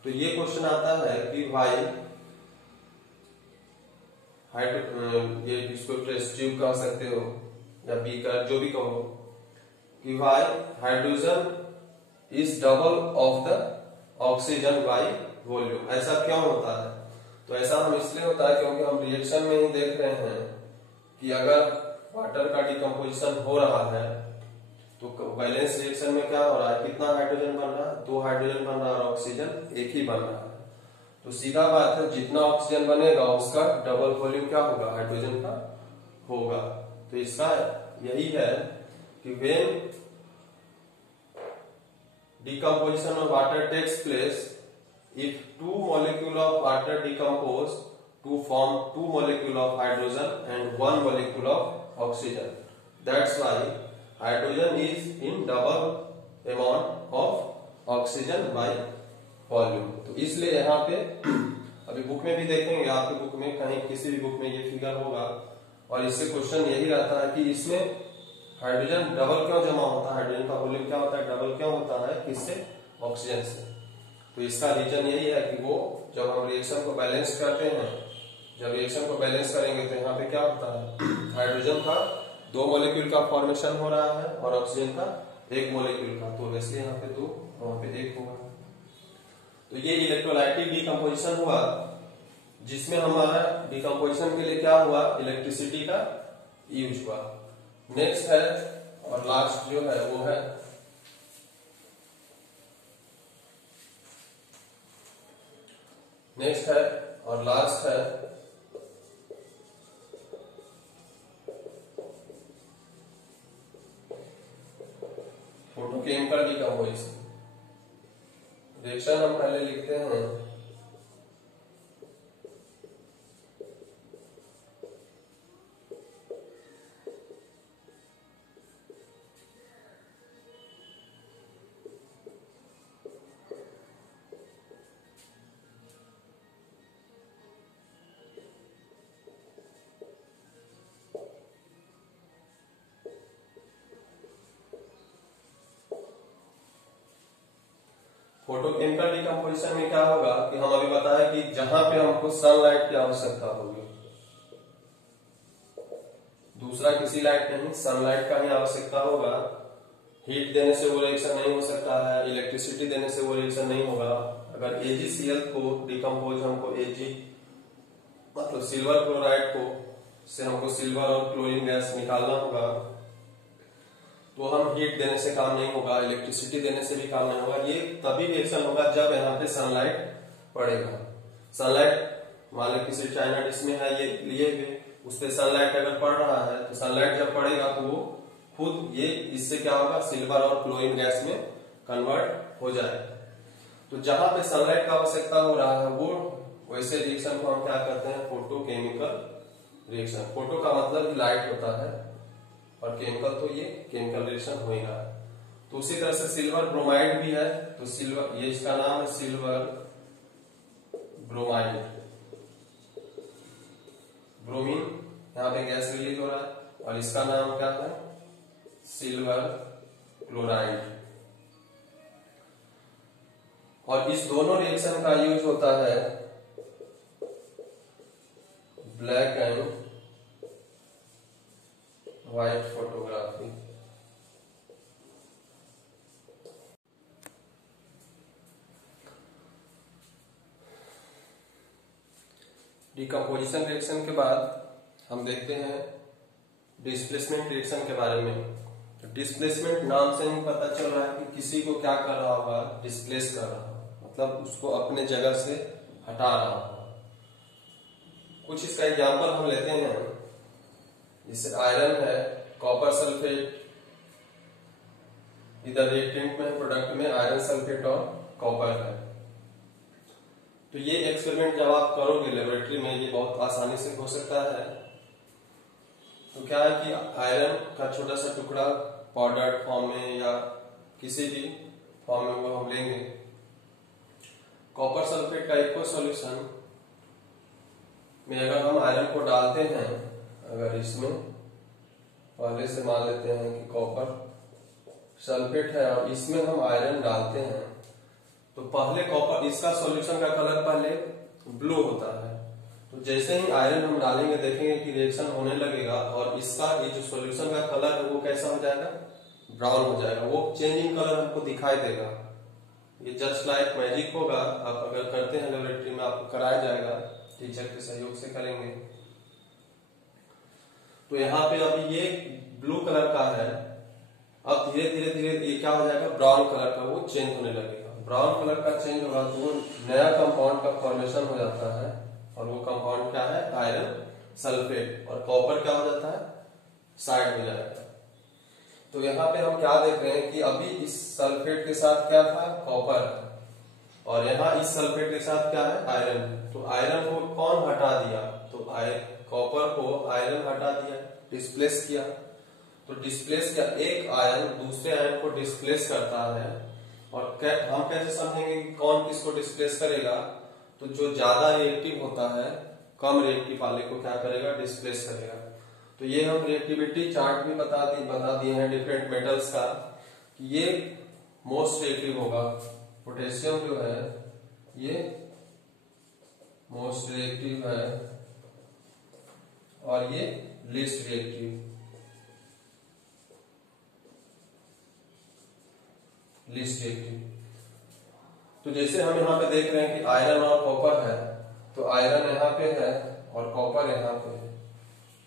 तो ये क्वेश्चन आता है कि भाई ये इसको टेस्ट ट्यूब कह सकते हो या बीकर, जो भी कहो, कि भाई hydrogen is double of the oxygen by volume. ऐसा क्यों होता है, तो ऐसा हम इसलिए होता है क्योंकि हम रिएक्शन में ही देख रहे हैं कि अगर वाटर का डिकम्पोजिशन हो रहा है तो बैलेंस रिएक्शन में क्या हो रहा है, कितना हाइड्रोजन बन रहा है, 2 हाइड्रोजन बन रहा है और ऑक्सीजन एक ही बन रहा है। तो सीधा बात है, जितना ऑक्सीजन बनेगा उसका डबल वॉल्यूम क्या होगा, हाइड्रोजन का होगा। तो इसका यही है कि when decomposition of water takes place, if 2 molecule of water decompose to form 2 molecule of hydrogen and 1 molecule of oxygen. That's why hydrogen is in double amount of oxygen by volume. तो इसलिए यहाँ पे अभी book में भी देखेंगे, आपके book में कहीं किसी भी बुक में ये फिगर होगा और इससे क्वेश्चन यही रहता है कि इसमें हाइड्रोजन डबल क्यों जमा होता है, हाइड्रोजन का वॉल्यूम क्या होता है, डबल क्यों होता है, किससे, ऑक्सीजन से। तो इसका रीजन यही है कि वो जब हम रिएक्शन को बैलेंस करते हैं, जब रिएक्शन को बैलेंस करेंगे तो यहाँ पे क्या होता है, हाइड्रोजन का 2 मॉलिक्यूल का फॉर्मेशन हो रहा है और ऑक्सीजन का 1 मॉलिक्यूल का, तो वैसे यहाँ पे 2 वहां पे 1 होगा। तो ये इलेक्ट्रोलाइटिक डिकम्पोजिशन हुआ, जिसमें हमारा डिकम्पोजिशन के लिए क्या हुआ, इलेक्ट्रिसिटी का यूज हुआ। नेक्स्ट है और लास्ट जो है वो है नेक्स्ट है और लास्ट है फोटोकेमिकल डिकम्पोजिशन। रिएक्शन हम पहले लिखते हैं फोटोकेमिकल डिकम्पोजिशन में क्या होगा कि हम अभी बताया कि जहां पे हमको सनलाइट की आवश्यकता होगी, दूसरा किसी लाइट नहीं, सनलाइट का ही आवश्यकता होगा। हीट देने से वो रिएक्शन नहीं हो सकता है, इलेक्ट्रिसिटी देने से वो रिएक्शन नहीं होगा। अगर AgCl को डिकम्पोज हमको Ag मतलब सिल्वर क्लोराइड को से हमको सिल्वर और क्लोरीन गैस निकालना होगा, तो हम हीट देने से काम नहीं होगा, इलेक्ट्रिसिटी देने से भी काम नहीं होगा। ये तभी रिएक्शन होगा जब यहाँ पे सनलाइट पड़ेगा। सनलाइट मान लो किसी चाइना डिश में है ये लिए हुए, उस पर सनलाइट अगर पड़ रहा है तो सनलाइट जब पड़ेगा तो वो खुद ये इससे क्या होगा, सिल्वर और क्लोरीन गैस में कन्वर्ट हो जाएगा। तो जहां पे सनलाइट का आवश्यकता हो रहा है वो वैसे रिएक्शन को हम क्या करते हैं, फोटोकेमिकल रिएक्शन। फोटो का मतलब लाइट होता है और केमिकल तो ये केमिकल रिएक्शन हो ही रहा है। तो उसी तरह से सिल्वर ब्रोमाइड भी है, तो सिल्वर ये इसका नाम है सिल्वर ब्रोमाइड। ब्रोमीन यहाँ पे गैस रिलीज हो रहा है और इसका नाम क्या है, सिल्वर क्लोराइड। और इस दोनों रिएक्शन का यूज होता है black and white photography. Decomposition reaction के बाद हम देखते हैं डिस्प्लेसमेंट रिएक्शन के बारे में। डिस्प्लेसमेंट नाम से ही पता चल रहा है कि किसी को क्या कर रहा होगा, डिस्प्लेस कर रहा होगा, मतलब उसको अपने जगह से हटा रहा होगा। कुछ इसका एग्जाम्पल हम लेते हैं, जैसे आयरन है, कॉपर सल्फेट, इधर रिएक्टेंट में प्रोडक्ट में आयरन सल्फेट और कॉपर है। तो ये एक्सपेरिमेंट जब आप करोगे लेबोरेटरी में, ये बहुत आसानी से हो सकता है। तो क्या है कि आयरन का छोटा सा टुकड़ा पाउडर फॉर्म में या किसी भी फॉर्म में वो हम लेंगे। कॉपर सल्फेट का एक्वा सॉल्यूशन में अगर हम आयरन को डालते हैं, अगर इसमें पहले से मान लेते हैं कि कॉपर सल्फेट है और इसमें हम आयरन डालते हैं, तो पहले कॉपर इसका सॉल्यूशन का कलर पहले ब्लू होता है। तो जैसे ही आयरन हम डालेंगे देखेंगे कि रिएक्शन होने लगेगा और इसका ये जो सॉल्यूशन का कलर है वो कैसा हो जाएगा, ब्राउन हो जाएगा। वो चेंजिंग कलर हमको दिखाई देगा। ये जस्ट लाइक मैजिक होगा। आप अगर करते हैं लेबोरेटरी में, आपको कराया जाएगा, टीचर के सहयोग से करेंगे। तो यहाँ पे अभी ये ब्लू कलर का है, अब धीरे धीरे धीरे ये क्या हो जाएगा, ब्राउन कलर का वो चेंज होने लगेगा। ब्राउन कलर का चेंज होगा तो वो नया कंपाउंड का फॉर्मेशन हो जाता है और वो कंपाउंड क्या है, आयरन सल्फेट। और कॉपर क्या हो जाता है, साइड हो जाएगा। तो यहाँ पे हम क्या देख रहे हैं कि अभी इस सल्फेट के साथ क्या था, कॉपर, और यहाँ इस सल्फेट के साथ क्या है, आयरन। तो आयरन को कौन हटा दिया, तो कॉपर को आयरन हटा दिया, डिस्प्लेस किया। तो डिस्प्लेस किया, एक आयन दूसरे आयन को डिस्प्लेस करता है। और हम कैसे समझेंगे कि कौन किसको डिस्प्लेस करेगा, तो जो ज्यादा रिएक्टिव होता है कम रिएक्टिव वाले को क्या करेगा, डिस्प्लेस करेगा। तो ये हम रिएक्टिविटी चार्ट भी बता दिए हैं डिफरेंट मेटल्स का, कि ये मोस्ट रिएक्टिव होगा। पोटेशियम जो है ये मोस्ट रिएक्टिव है और ये लीस्ट रिएक्टिव, लीस्ट रिएक्टिव। तो जैसे हम यहाँ पे देख रहे हैं कि आयरन और कॉपर है, तो आयरन यहाँ पे है और कॉपर यहाँ पे है।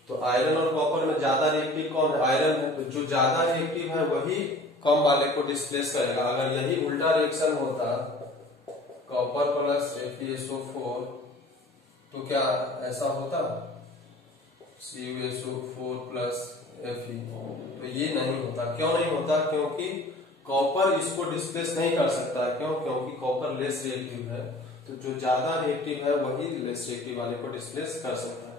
तो आयरन और कॉपर में ज्यादा रिएक्टिव कौन है? आयरन है। तो जो ज्यादा रिएक्टिव है वही कम वाले को डिस्प्लेस करेगा। अगर यही उल्टा रिएक्शन होता कॉपर प्लस FeSO4 तो क्या ऐसा होता CuSO4 प्लस Fe? तो ये नहीं होता। क्यों नहीं होता? क्योंकि कॉपर इसको डिस्प्लेस नहीं कर सकता है। क्यों? क्योंकि कॉपर लेस रिएक्टिव है। तो जो ज्यादा रिएक्टिव है वही लेस रिएक्टिव वाले को डिस्प्लेस कर सकता है।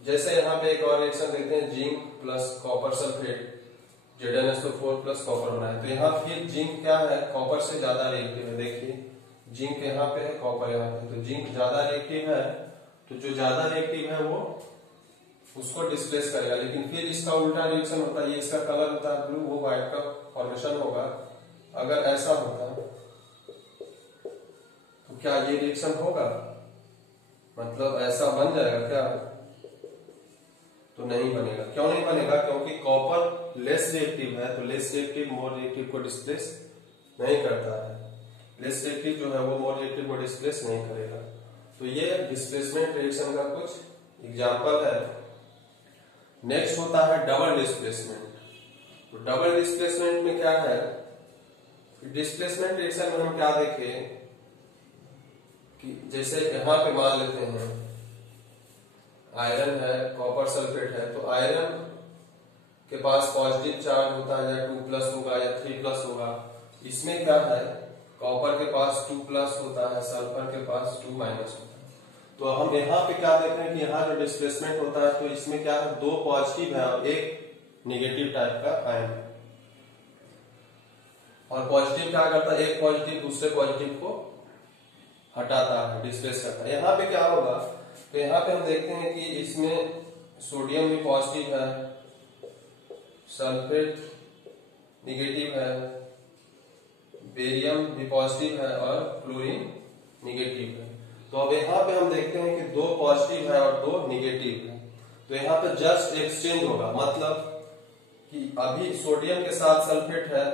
जैसे यहाँ पे एक और रिएक्शन देखते हैं, zinc plus copper sulphate ZnSO4 plus copper बनाए। तो यहाँ फिर जिंक क्या है? कॉपर से ज्यादा रिएक्टिव है। देखिए जिंक यहाँ पे है, कॉपर यहाँ पे। तो जिंक ज्यादा रिएक्टिव है, तो जो ज्यादा रिएक्टिव है वो उसको डिस्प्लेस करेगा। लेकिन फिर इसका उल्टा रिएक्शन होता है, ये इसका कलर होता है ब्लू, वो व्हाइट का फॉर्मेशन होगा। अगर ऐसा होता तो क्या ये रिएक्शन होगा? मतलब ऐसा बन जाएगा क्या? तो नहीं बनेगा। क्यों नहीं बनेगा? क्योंकि कॉपर लेस रिएक्टिव है। तो लेस रिएक्टिव मोर रिएक्टिव को डिस्प्लेस नहीं करता है। लेस रिएक्टिव जो है वो मोर रिएक्टिव को डिस्प्लेस नहीं करेगा। तो ये डिस्प्लेसमेंट रिएक्शन का कुछ एग्जांपल है। नेक्स्ट होता है डबल डिस्प्लेसमेंट। तो डबल डिस्प्लेसमेंट में क्या है? डिस्प्लेसमेंट रिएक्शन में हम क्या देखें कि जैसे यहाँ पे मान लेते हैं आयरन है, कॉपर सल्फेट है। तो आयरन के पास पॉजिटिव चार्ज होता है, या 2+ होगा या 3+ होगा। इसमें क्या है? कॉपर के पास 2+ होता है, सल्फर के पास 2- होता है। तो हम यहाँ पे क्या देख रहे हैं कि यहाँ जो डिस्प्लेसमेंट होता है तो इसमें क्या है? 2 पॉजिटिव है और 1 निगेटिव टाइप का आयन। और पॉजिटिव क्या करता है? एक पॉजिटिव दूसरे पॉजिटिव को हटाता है, डिस्प्लेस करता है। यहाँ पे क्या होगा? तो यहाँ पे हम देखते हैं कि इसमें सोडियम भी पॉजिटिव है, सल्फेट निगेटिव है, बेरियम भी पॉजिटिव है और क्लोरीन निगेटिव है। तो अब यहाँ पे हम देखते हैं कि 2 पॉजिटिव है और 2 निगेटिव है। तो यहाँ पे जस्ट एक्सचेंज होगा, मतलब कि अभी सोडियम के साथ सल्फेट है,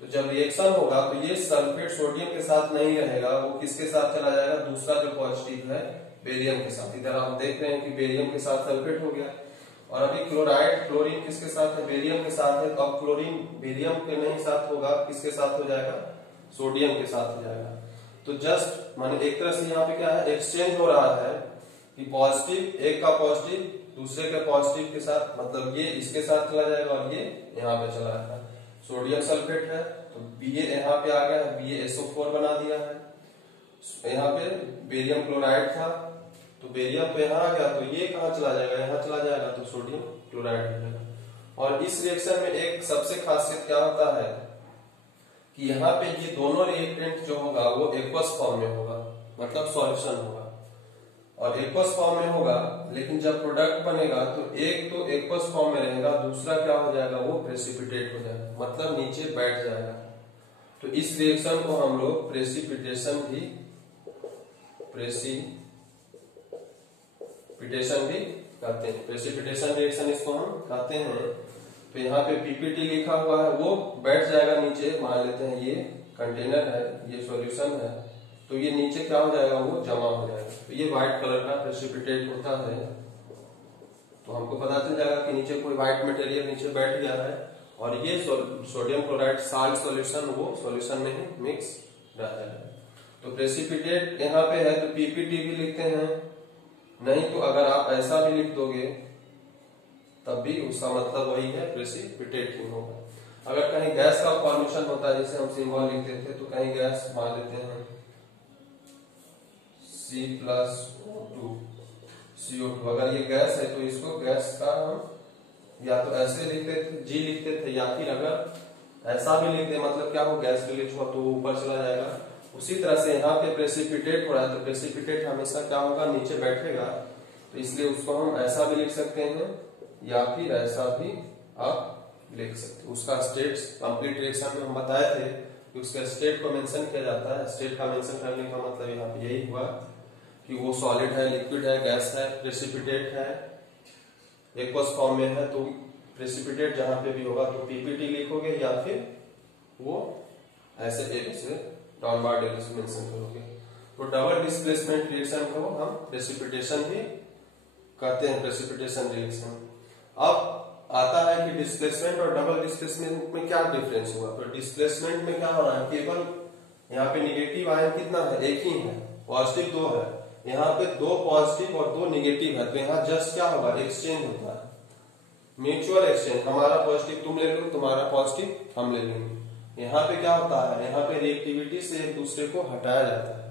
तो जब रिएक्शन होगा तो ये सल्फेट सोडियम के साथ नहीं रहेगा, वो किसके साथ चला जाएगा? दूसरा जो पॉजिटिव है बेरियम के साथ। इधर आप देख रहे हैं कि बेरियम के साथ सल्फेट हो गया। और अभी क्लोराइड क्लोरीन किसके साथ है? बेरियम के साथ है। तो अब क्लोरीन बेरियम के नहीं साथ होगा, किसके साथ हो जाएगा? सोडियम के साथ हो जाएगा। तो जस्ट माने एक तरह से यहाँ पे क्या है? एक्सचेंज हो रहा है कि पॉजिटिव, एक का पॉजिटिव दूसरे के पॉजिटिव के साथ, मतलब ये इसके साथ चला जाएगा और ये यहाँ पे चला जाएगा। सोडियम सल्फेट है तो Ba यहाँ पे आ गया है, BaSO4 बना दिया है। यहाँ पे बेरियम क्लोराइड था तो बेरियम तो यहाँ आ गया, तो ये कहाँ चला जाएगा? यहाँ चला जाएगा, तो सोडियम क्लोराइड हो जाएगा। और इस रिएक्शन में एक सबसे खासियत क्या होता है कि यहाँ पे ये दोनों रिएक्टेंट जो होगा वो एक्वस फॉर्म में होगा, मतलब सॉल्यूशन होगा। और एक्वस फॉर्म में होगा, लेकिन जब प्रोडक्ट बनेगा तो एक तो एक्वस फॉर्म में रहेगा, दूसरा क्या हो जाएगा? वो प्रेसिपिटेट हो जाएगा, मतलब नीचे बैठ जाएगा। तो इस रिएक्शन को हम लोग प्रेसिपिटेशन भी कहते हैं। प्रेसिपिटेशन रिएक्शन इसको हम कहते हैं। तो यहाँ पे पीपीटी लिखा हुआ है, वो बैठ जाएगा नीचे। मान लेते हैं ये कंटेनर है, ये सॉल्यूशन है, तो ये नीचे क्या हो जाएगा? वो जमा हो जाएगा। तो ये व्हाइट कलर का प्रेसिपिटेट होता है। तो हमको पता चल जाएगा कि नीचे कोई व्हाइट मटेरियल नीचे बैठ गया है और ये सोडियम क्लोराइड साल्ट सॉल्यूशन वो सॉल्यूशन में ही मिक्स रहता है। तो प्रेसिपिटेट यहाँ पे है तो पीपीटी भी लिखते हैं, नहीं तो अगर आप ऐसा भी लिख दोगे तब भी उसका मतलब वही है, प्रेसिपिटेट ही होगा। अगर कहीं गैस का फॉर्मेशन होता है, जैसे हम सिंबल लिखते थे, तो कहीं गैस मान लेते हैं C+O2 CO2। अगर ये गैस है तो इसको गैस का हम या तो ऐसे लिखते थे, G लिखते थे, या फिर अगर ऐसा भी लिखते, मतलब क्या हो? गैस रिलीज हुआ तो ऊपर चला जाएगा। उसी तरह से यहाँ पे प्रेसिपिटेट हो रहा है तो प्रेसिपिटेट हमेशा क्या होगा? नीचे बैठेगा। तो इसलिए उसको हम ऐसा भी लिख सकते हैं या फिर ऐसा भी आप लिख सकते हैं। उसका स्टेट कंप्लीट रिएक्शन में हम बताए थे कि उसके स्टेट को मेंशन किया जाता है। स्टेट का मेंशन करने का मतलब यहाँ पे यही हुआ कि वो सॉलिड है, लिक्विड है, गैस है, प्रेसिपिटेट है, एक्वस फॉर्म में है। तो प्रेसिपिटेट जहां पे भी होगा तो पीपीटी लिखोगे या फिर वो ऐसे डाउनवर्ड मेंशन करोगे। तो डबल डिस्प्लेसमेंट रिएक्शन को हम प्रेसिपिटेशन भी कहते हैं प्रेसिपिटेशन रिएक्शन। अब आता है कि डिस्प्लेसमेंट और डबल डिस्प्लेसमेंट में क्या डिफरेंस हुआ। तो डिस्प्लेसमेंट में क्या हो रहा है, केवल यहाँ पे निगेटिव आयन कितना है, एक ही है, पॉजिटिव 2 है, यहाँ पे 2 पॉजिटिव और 2 निगेटिव है, तो यहाँ जस्ट क्या होगा, एक्सचेंज होता है, म्यूचुअल एक्सचेंज, हमारा पॉजिटिव तुम ले लो, तुम्हारा पॉजिटिव हम ले लेंगे। यहाँ पे क्या होता है, यहाँ पे रिएक्टिविटी से एक दूसरे को हटाया जाता है,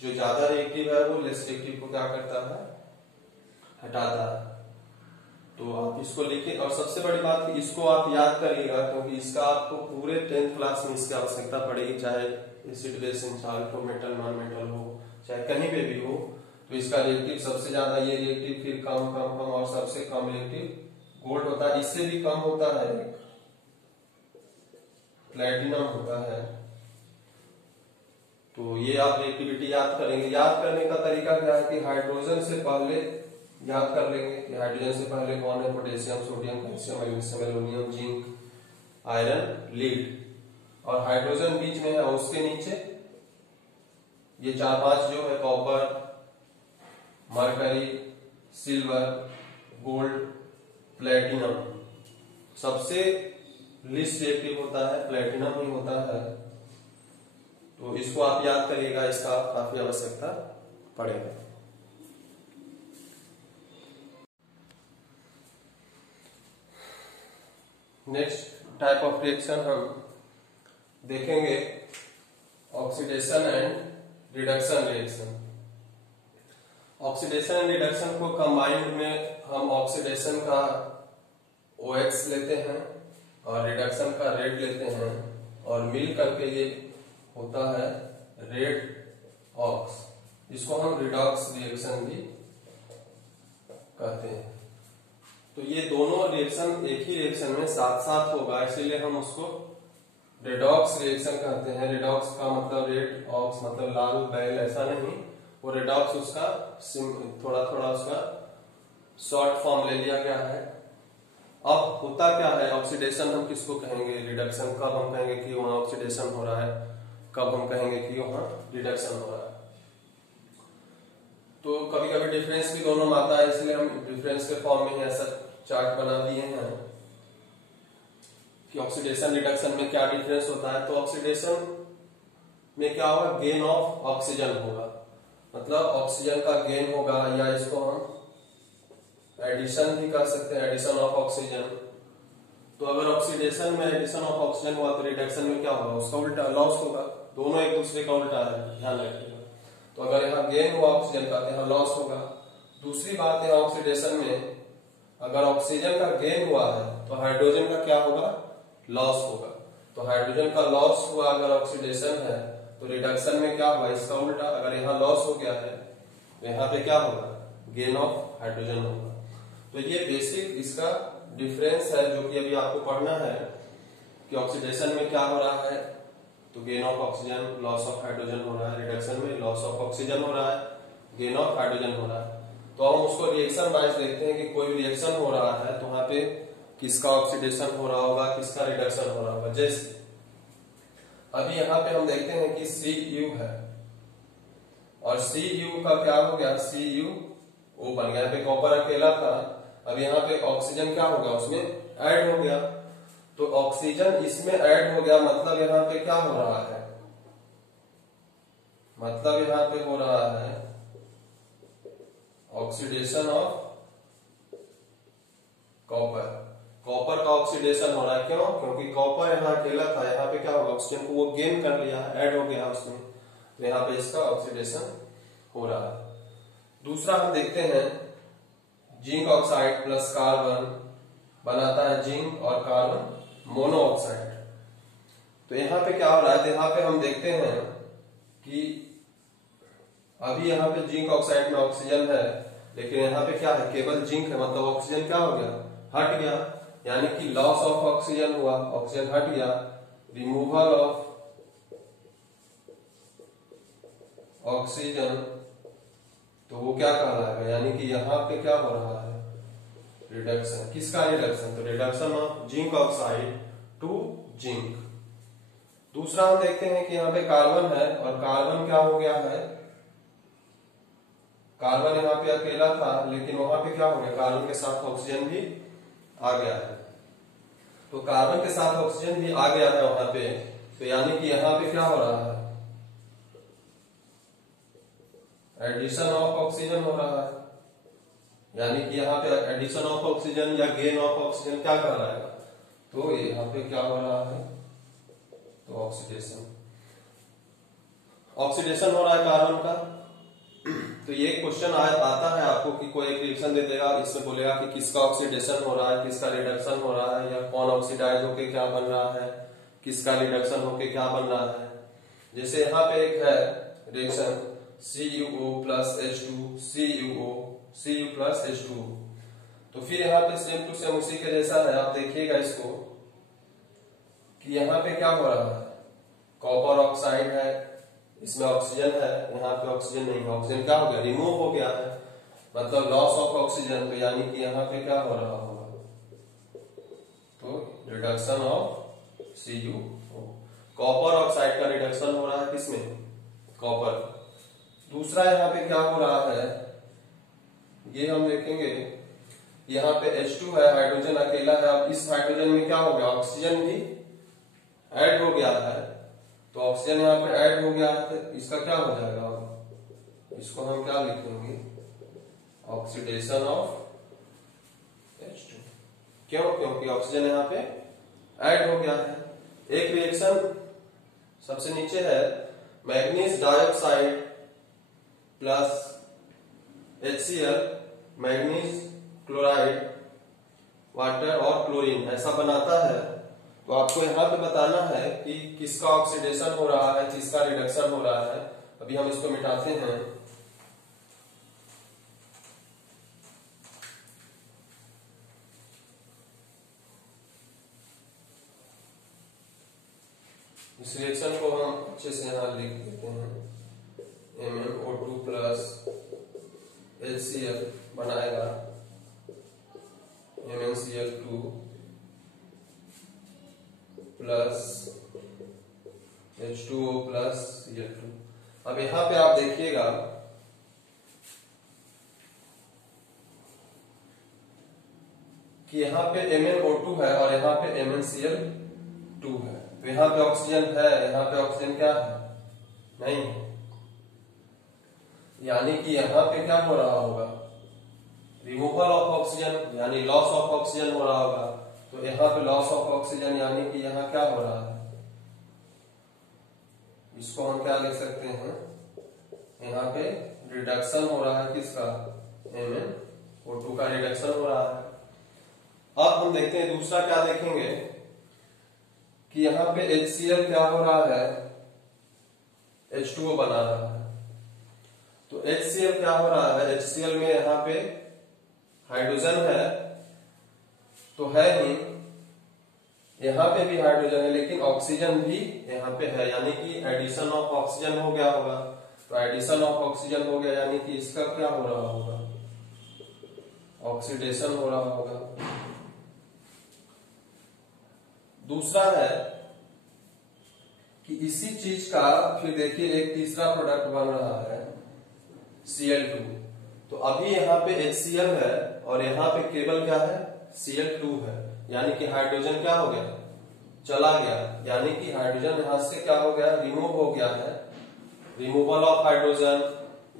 जो ज्यादा रिएक्टिव है वो लेस रिएक्टिव को क्या करता है, हटाता है। तो आप इसको लिखिए, और सबसे बड़ी बात कि इसको आप याद करिएगा, क्योंकि इसका आपको पूरे 10th क्लास में इसकी आवश्यकता पड़ेगी, चाहे एसिड बेस सॉल्ट हो, मेटल नॉन मेटल हो, चाहे कहीं पे भी हो। तो इसका रिएक्टिव सबसे ज्यादा ये रिएक्टिव, फिर कम कम कम, और सबसे कम रिएक्टिव गोल्ड होता है, इससे भी कम होता है प्लेटिनम होता है। तो ये आप रिएक्टिविटी याद करेंगे। याद करने का तरीका क्या है कि हाइड्रोजन से पहले याद कर लेंगे कि हाइड्रोजन से पहले कौन है, potassium, sodium, calcium, magnesium, aluminium, zinc, iron, lead, और हाइड्रोजन बीच में है, उसके नीचे ये 4-5 जो है, copper, mercury, silver, gold, platinum. सबसे लिस्ट रिएक्टिव होता है प्लेटिनम ही होता है। तो इसको आप याद करिएगा, इसका काफी आवश्यकता पड़ेगा। नेक्स्ट टाइप ऑफ रिएक्शन हम देखेंगे oxidation and reduction reaction. Oxidation and reduction को कंबाइंड में हम ऑक्सीडेशन का OH लेते हैं और रिडक्शन का रेड लेते हैं, और मिल करके ये होता है रेड ऑक्स। इसको हम रिडॉक्स रिएक्शन भी कहते हैं। तो ये दोनों रिएक्शन एक ही रिएक्शन में साथ साथ होगा, इसीलिए हम उसको रेडॉक्स रिएक्शन कहते हैं। रेडॉक्स का मतलब रेड, ऑक्स मतलब लाल बैल, ऐसा नहीं, वो रेडॉक्स उसका थोड़ा थोड़ा उसका शॉर्ट फॉर्म ले लिया गया है। अब होता क्या है, ऑक्सीडेशन हम किसको कहेंगे, रिडक्शन कब हम कहेंगे कि वहां ऑक्सीडेशन हो रहा है, कब हम कहेंगे कि वहां रिडक्शन हो रहा है। तो कभी कभी डिफरेंस भी दोनों में आता है, इसलिए हम डिफरेंस के फॉर्म में ही ऐसा चार्ट बना दिए हैं कि ऑक्सीडेशन रिडक्शन में क्या डिफरेंस होता है। तो ऑक्सीडेशन में क्या होगा, गेन ऑफ ऑक्सीजन होगा, मतलब ऑक्सीजन का गेन होगा, या इसको हम एडिशन भी कर सकते हैं, एडिशन ऑफ ऑक्सीजन। तो अगर ऑक्सीडेशन में एडिशन ऑफ ऑक्सीजन हुआ तो रिडक्शन में क्या होगा, उसका उल्टा लॉस होगा। दोनों एक दूसरे का उल्टा है, ध्यान रखिएगा। तो अगर यहाँ गेन हुआ ऑक्सीजन का तो यहाँ लॉस होगा। दूसरी बात है, ऑक्सीडेशन में अगर ऑक्सीजन का गेन हुआ है तो हाइड्रोजन का क्या होगा, लॉस होगा। तो हाइड्रोजन का लॉस हुआ अगर ऑक्सीडेशन है, तो रिडक्शन में क्या हुआ, इसका उल्टा। अगर यहाँ लॉस हो गया है तो यहाँ पे क्या होगा, गेन ऑफ हाइड्रोजन होगा। तो ये बेसिक इसका डिफरेंस है, जो कि अभी आपको पढ़ना है कि ऑक्सीडेशन में क्या हो रहा है, तो gain of oxygen, loss of hydrogen हो रहा है। रिडक्शन में लॉस ऑफ ऑक्सीजन हो रहा है, गेन ऑफ हाइड्रोजन हो रहा है। तो हम उसको रिएक्शन वाइज देखते हैं कि कोई रिएक्शन हो रहा है तो वहां पे किसका ऑक्सीडेशन हो रहा होगा, किसका रिडक्शन हो रहा होगा। जैसे अभी यहाँ पे हम देखते हैं कि Cu है, और Cu का क्या हो गया, CuO बन गया। यहाँ पे कॉपर अकेला था, अब यहाँ पे ऑक्सीजन क्या होगा, उसमें ऐड हो गया। तो ऑक्सीजन इसमें ऐड हो गया, मतलब यहाँ पे क्या हो रहा है, मतलब यहाँ पे हो रहा है ऑक्सीडेशन ऑफ कॉपर। कॉपर का ऑक्सीडेशन हो रहा है, क्यों, क्योंकि कॉपर यहाँ अकेला था, यहाँ पे क्या होगा, ऑक्सीजन को वो गेन कर लिया, ऐड हो गया उसमें, तो यहाँ पे इसका ऑक्सीडेशन हो रहा है। दूसरा हम देखते हैं जिंक ऑक्साइड प्लस कार्बन बनाता है जिंक और कार्बन मोनोऑक्साइड। तो यहाँ पे क्या हो रहा है, तो यहाँ पे हम देखते हैं कि अभी यहाँ पे जिंक ऑक्साइड में ऑक्सीजन है, लेकिन यहाँ पे क्या है, केवल जिंक है, मतलब ऑक्सीजन क्या हो गया, हट गया, यानी कि लॉस ऑफ ऑक्सीजन हुआ, ऑक्सीजन हट गया, रिमूवल ऑफ ऑक्सीजन। तो वो क्या कहलाएगा, यानी कि यहाँ पे क्या हो रहा है, रिडक्शन। किसका रिडक्शन, तो reduction of zinc oxide to zinc. दूसरा हम देखते हैं कि यहाँ पे कार्बन है, और कार्बन क्या हो गया है, कार्बन यहाँ पे अकेला था, लेकिन वहां पे क्या हो गया, कार्बन के साथ ऑक्सीजन भी आ गया है। तो कार्बन के साथ ऑक्सीजन भी आ गया है वहां पे, तो यानी कि यहाँ पे क्या हो रहा है, एडिशन ऑफ ऑक्सीजन हो रहा है। यानी कि यहाँ पे एडिशन ऑफ ऑक्सीजन या गेन ऑफ ऑक्सीजन क्या कहलाएगा, तो यहाँ पे क्या हो रहा है, तो ऑक्सीडेशन हो रहा है कार्बन का। तो ये क्वेश्चन आता है आपको कि कोई एक रिएक्शन दे देगा, इसमें बोलेगा कि किसका ऑक्सीडेशन हो रहा है, किसका रिडक्शन हो रहा है, या कौन ऑक्सीडाइज होके क्या बन रहा है, किसका रिडक्शन होके क्या बन रहा है। जैसे यहाँ पे एक है reaction CuO plus H2 Cu plus H2, तो फिर यहाँ पे सेम टू सेम उसी के जैसा है। आप देखिएगा इसको कि यहाँ पे क्या हो रहा है, कॉपर ऑक्साइड है, इसमें ऑक्सीजन है, यहाँ पे ऑक्सीजन नहीं है, ऑक्सीजन क्या हो गया, रिमूव हो गया है, मतलब लॉस ऑफ ऑक्सीजन। तो यानी कि यहाँ पे क्या हो रहा होगा, तो reduction of CuO, copper oxide का रिडक्शन हो रहा है, किसमें, कॉपर। दूसरा यहाँ पे क्या हो रहा है, ये हम देखेंगे, यहाँ पे H2 है, हाइड्रोजन अकेला है। अब इस हाइड्रोजन में क्या हो गया, ऑक्सीजन भी ऐड हो गया है, तो ऑक्सीजन यहाँ पे ऐड हो गया है, तो इसका क्या हो जाएगा, इसको हम क्या लिखेंगे, ऑक्सीडेशन ऑफ H2। क्यों, क्योंकि ऑक्सीजन यहाँ पे ऐड हो गया है। एक रिएक्शन सबसे नीचे है, manganese dioxide plus HCl, manganese chloride, water और क्लोरीन ऐसा बनाता है। तो आपको यहाँ पे बताना है कि किसका ऑक्सीडेशन हो रहा है, किसका रिडक्शन हो रहा है। अभी हम इसको मिटाते हैं। इस रिएक्शन को हम अच्छे से यहाँ लिख देते हैं, MnO2 प्लस HCl बनाएगा MnCl2 plus H2O plus Cl2। अब यहाँ पे आप देखिएगा कि यहाँ पे MnO2 है और यहाँ पे MnCl2 है, तो यहाँ पे ऑक्सीजन है, यहाँ पे ऑक्सीजन क्या है, नहीं है। यानी कि यहाँ पे क्या हो रहा होगा, रिमूवल ऑफ ऑक्सीजन, यानी लॉस ऑफ ऑक्सीजन हो रहा होगा। तो यहाँ पे लॉस ऑफ ऑक्सीजन यानी कि यहाँ क्या हो रहा है, इसको हम क्या लिख सकते हैं, यहाँ पे रिडक्शन हो रहा है, किसका, MnO2 का रिडक्शन हो रहा है। अब हम देखते हैं दूसरा क्या देखेंगे कि यहाँ पे HCl क्या हो रहा है, H2O बना रहा है। तो HCl क्या हो रहा है, HCl में यहाँ पे हाइड्रोजन है तो है ही, यहाँ पे भी हाइड्रोजन है, लेकिन ऑक्सीजन भी यहाँ पे है, यानी कि एडिशन ऑफ ऑक्सीजन हो गया होगा। तो एडिशन ऑफ ऑक्सीजन हो गया, यानी कि इसका क्या हो रहा होगा, ऑक्सीडेशन हो रहा होगा। दूसरा है कि इसी चीज का फिर देखिए एक तीसरा प्रोडक्ट बन रहा है Cl2। तो अभी यहाँ पे HCl है और यहाँ पे केवल क्या है, Cl2 है, यानी कि हाइड्रोजन क्या हो गया, चला गया, यानी कि हाइड्रोजन यहाँ से क्या हो गया, रिमूव हो गया है, रिमूवल ऑफ हाइड्रोजन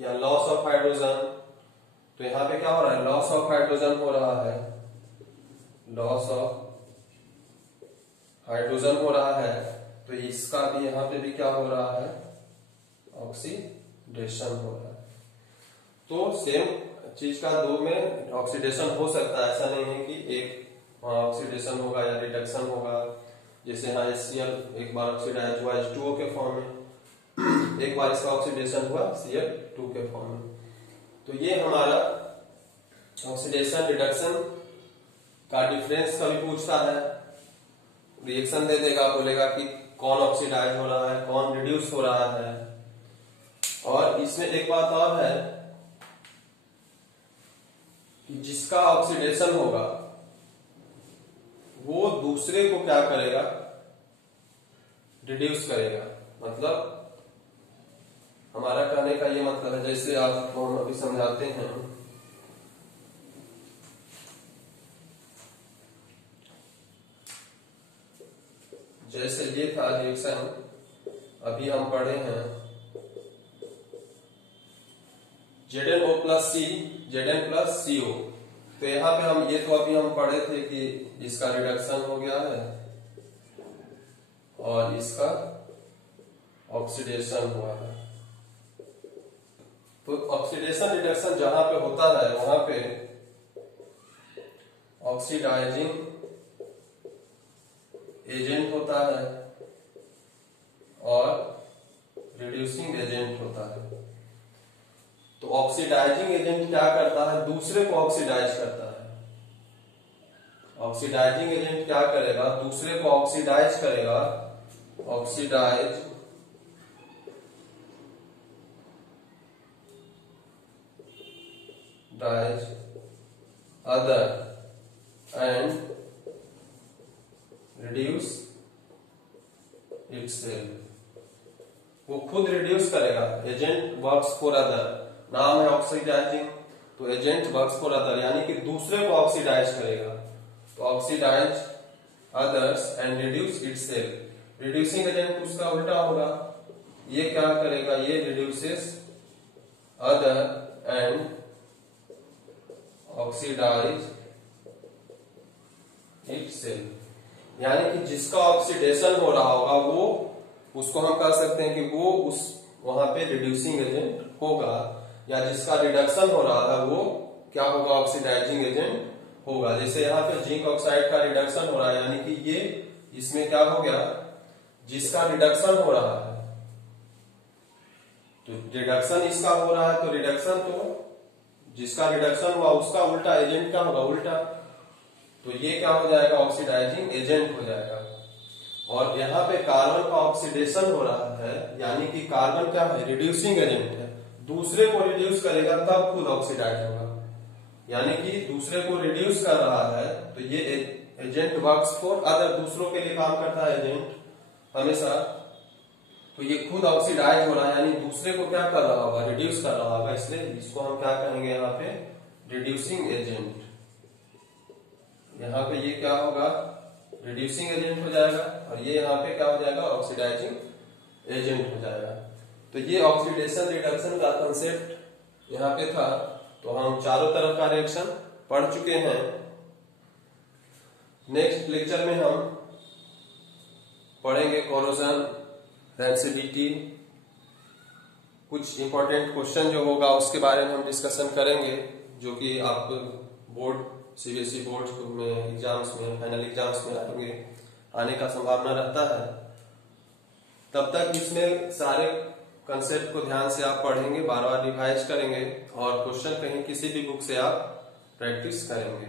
या लॉस ऑफ हाइड्रोजन। तो यहाँ पे क्या हो रहा है, लॉस ऑफ हाइड्रोजन हो रहा है, लॉस ऑफ हाइड्रोजन हो रहा है। तो इसका भी यहाँ पे भी क्या हो रहा है, ऑक्सीडेशन हो रहा है। तो सेम चीज का दो में ऑक्सीडेशन हो सकता है, ऐसा नहीं है कि एक ऑक्सीडेशन होगा या रिडक्शन होगा। जैसे यहाँ HCl एक बार ऑक्सीडाइज हुआ H2O के फॉर्म में, एक बार इसका ऑक्सीडेशन हुआ Cl2 के फॉर्म में। तो ये हमारा ऑक्सीडेशन रिडक्शन का डिफरेंस कभी पूछता है, रिएक्शन दे देगा, बोलेगा कि कौन ऑक्सीडाइज हो रहा है, कौन रिड्यूस हो रहा है। और इसमें एक बात और है कि जिसका ऑक्सीडेशन होगा वो दूसरे को क्या करेगा, रिड्यूस करेगा। मतलब हमारा कहने का ये मतलब जैसे आपको हम अभी समझाते हैं। जैसे ये था रिएक्शन, अभी हम पढ़े हैं Zn O प्लस सी Zn प्लस CO। तो यहाँ पे हम ये तो अभी हम पढ़े थे कि इसका रिडक्शन हो गया है और इसका ऑक्सीडेशन हुआ है। तो ऑक्सीडेशन रिडक्शन जहां पे होता है वहां पे ऑक्सीडाइजिंग एजेंट होता है और रिड्यूसिंग एजेंट होता है। तो ऑक्सीडाइजिंग एजेंट क्या करता है, दूसरे को ऑक्सीडाइज करता है। ऑक्सीडाइजिंग एजेंट क्या करेगा, दूसरे को ऑक्सीडाइज करेगा। Oxidise other and reduce itself. वो खुद रिड्यूस करेगा। एजेंट वर्क्स फॉर अदर, नाम है ऑक्सीडाइजिंग, तो एजेंट वर्क्स फॉर अदर यानी कि दूसरे को ऑक्सीडाइज करेगा। तो oxidise others and reduce itself. Reducing agent उसका उल्टा होगा, ये क्या करेगा, ये reduces other and oxidise itself. यानी कि जिसका ऑक्सीडेशन हो रहा होगा वो, उसको हम कह सकते हैं कि वो उस वहां पे रिड्यूसिंग एजेंट होगा, या जिसका रिडक्शन हो रहा है वो क्या होगा, ऑक्सीडाइजिंग एजेंट होगा। जैसे यहाँ पे जिंक ऑक्साइड का रिडक्शन हो रहा है, यानी कि ये इसमें क्या हो गया, जिसका रिडक्शन हो रहा है, तो रिडक्शन इसका हो रहा है, तो रिडक्शन तो जिसका रिडक्शन हुआ उसका उल्टा एजेंट क्या होगा, उल्टा। तो ये क्या हो जाएगा, ऑक्सीडाइजिंग एजेंट हो जाएगा। और यहाँ पे कार्बन का ऑक्सीडेशन हो रहा है, यानी कि कार्बन क्या है, रिड्यूसिंग एजेंट है। दूसरे को रिड्यूस करेगा तब खुद ऑक्सीडाइज होगा, यानी कि दूसरे को रिड्यूस कर रहा है, तो ये एजेंट वर्क्स फॉर अदर, दूसरों के लिए काम करता है एजेंट हमेशा। तो ये खुद ऑक्सीडाइज हो रहा है, यानी दूसरे को क्या कर रहा होगा, रिड्यूस कर रहा होगा, इसलिए इसको हम क्या कहेंगे यहाँ पे, रिड्यूसिंग एजेंट। यहाँ पे ये क्या होगा, रिड्यूसिंग एजेंट हो जाएगा, और ये यहाँ पे क्या हो जाएगा, ऑक्सीडाइजिंग एजेंट हो जाएगा। तो ये ऑक्सीडेशन रिडक्शन का कंसेप्ट यहाँ पे था। तो हम चारों तरफ का रिएक्शन पढ़ चुके हैं। नेक्स्ट लेक्चर में हम पढ़ेंगे कोरोजन, रेंसिडिटी, कुछ इंपॉर्टेंट क्वेश्चन जो होगा उसके बारे में हम डिस्कशन करेंगे, जो कि आप बोर्ड सीबीएसई बोर्ड में एग्जाम्स में, फाइनल एग्जाम्स में आने का संभावना रहता है। तब तक इसमें सारे कंसेप्ट को ध्यान से आप पढ़ेंगे, बार बार रिवाइज करेंगे, और क्वेश्चन कहीं किसी भी बुक से आप प्रैक्टिस करेंगे।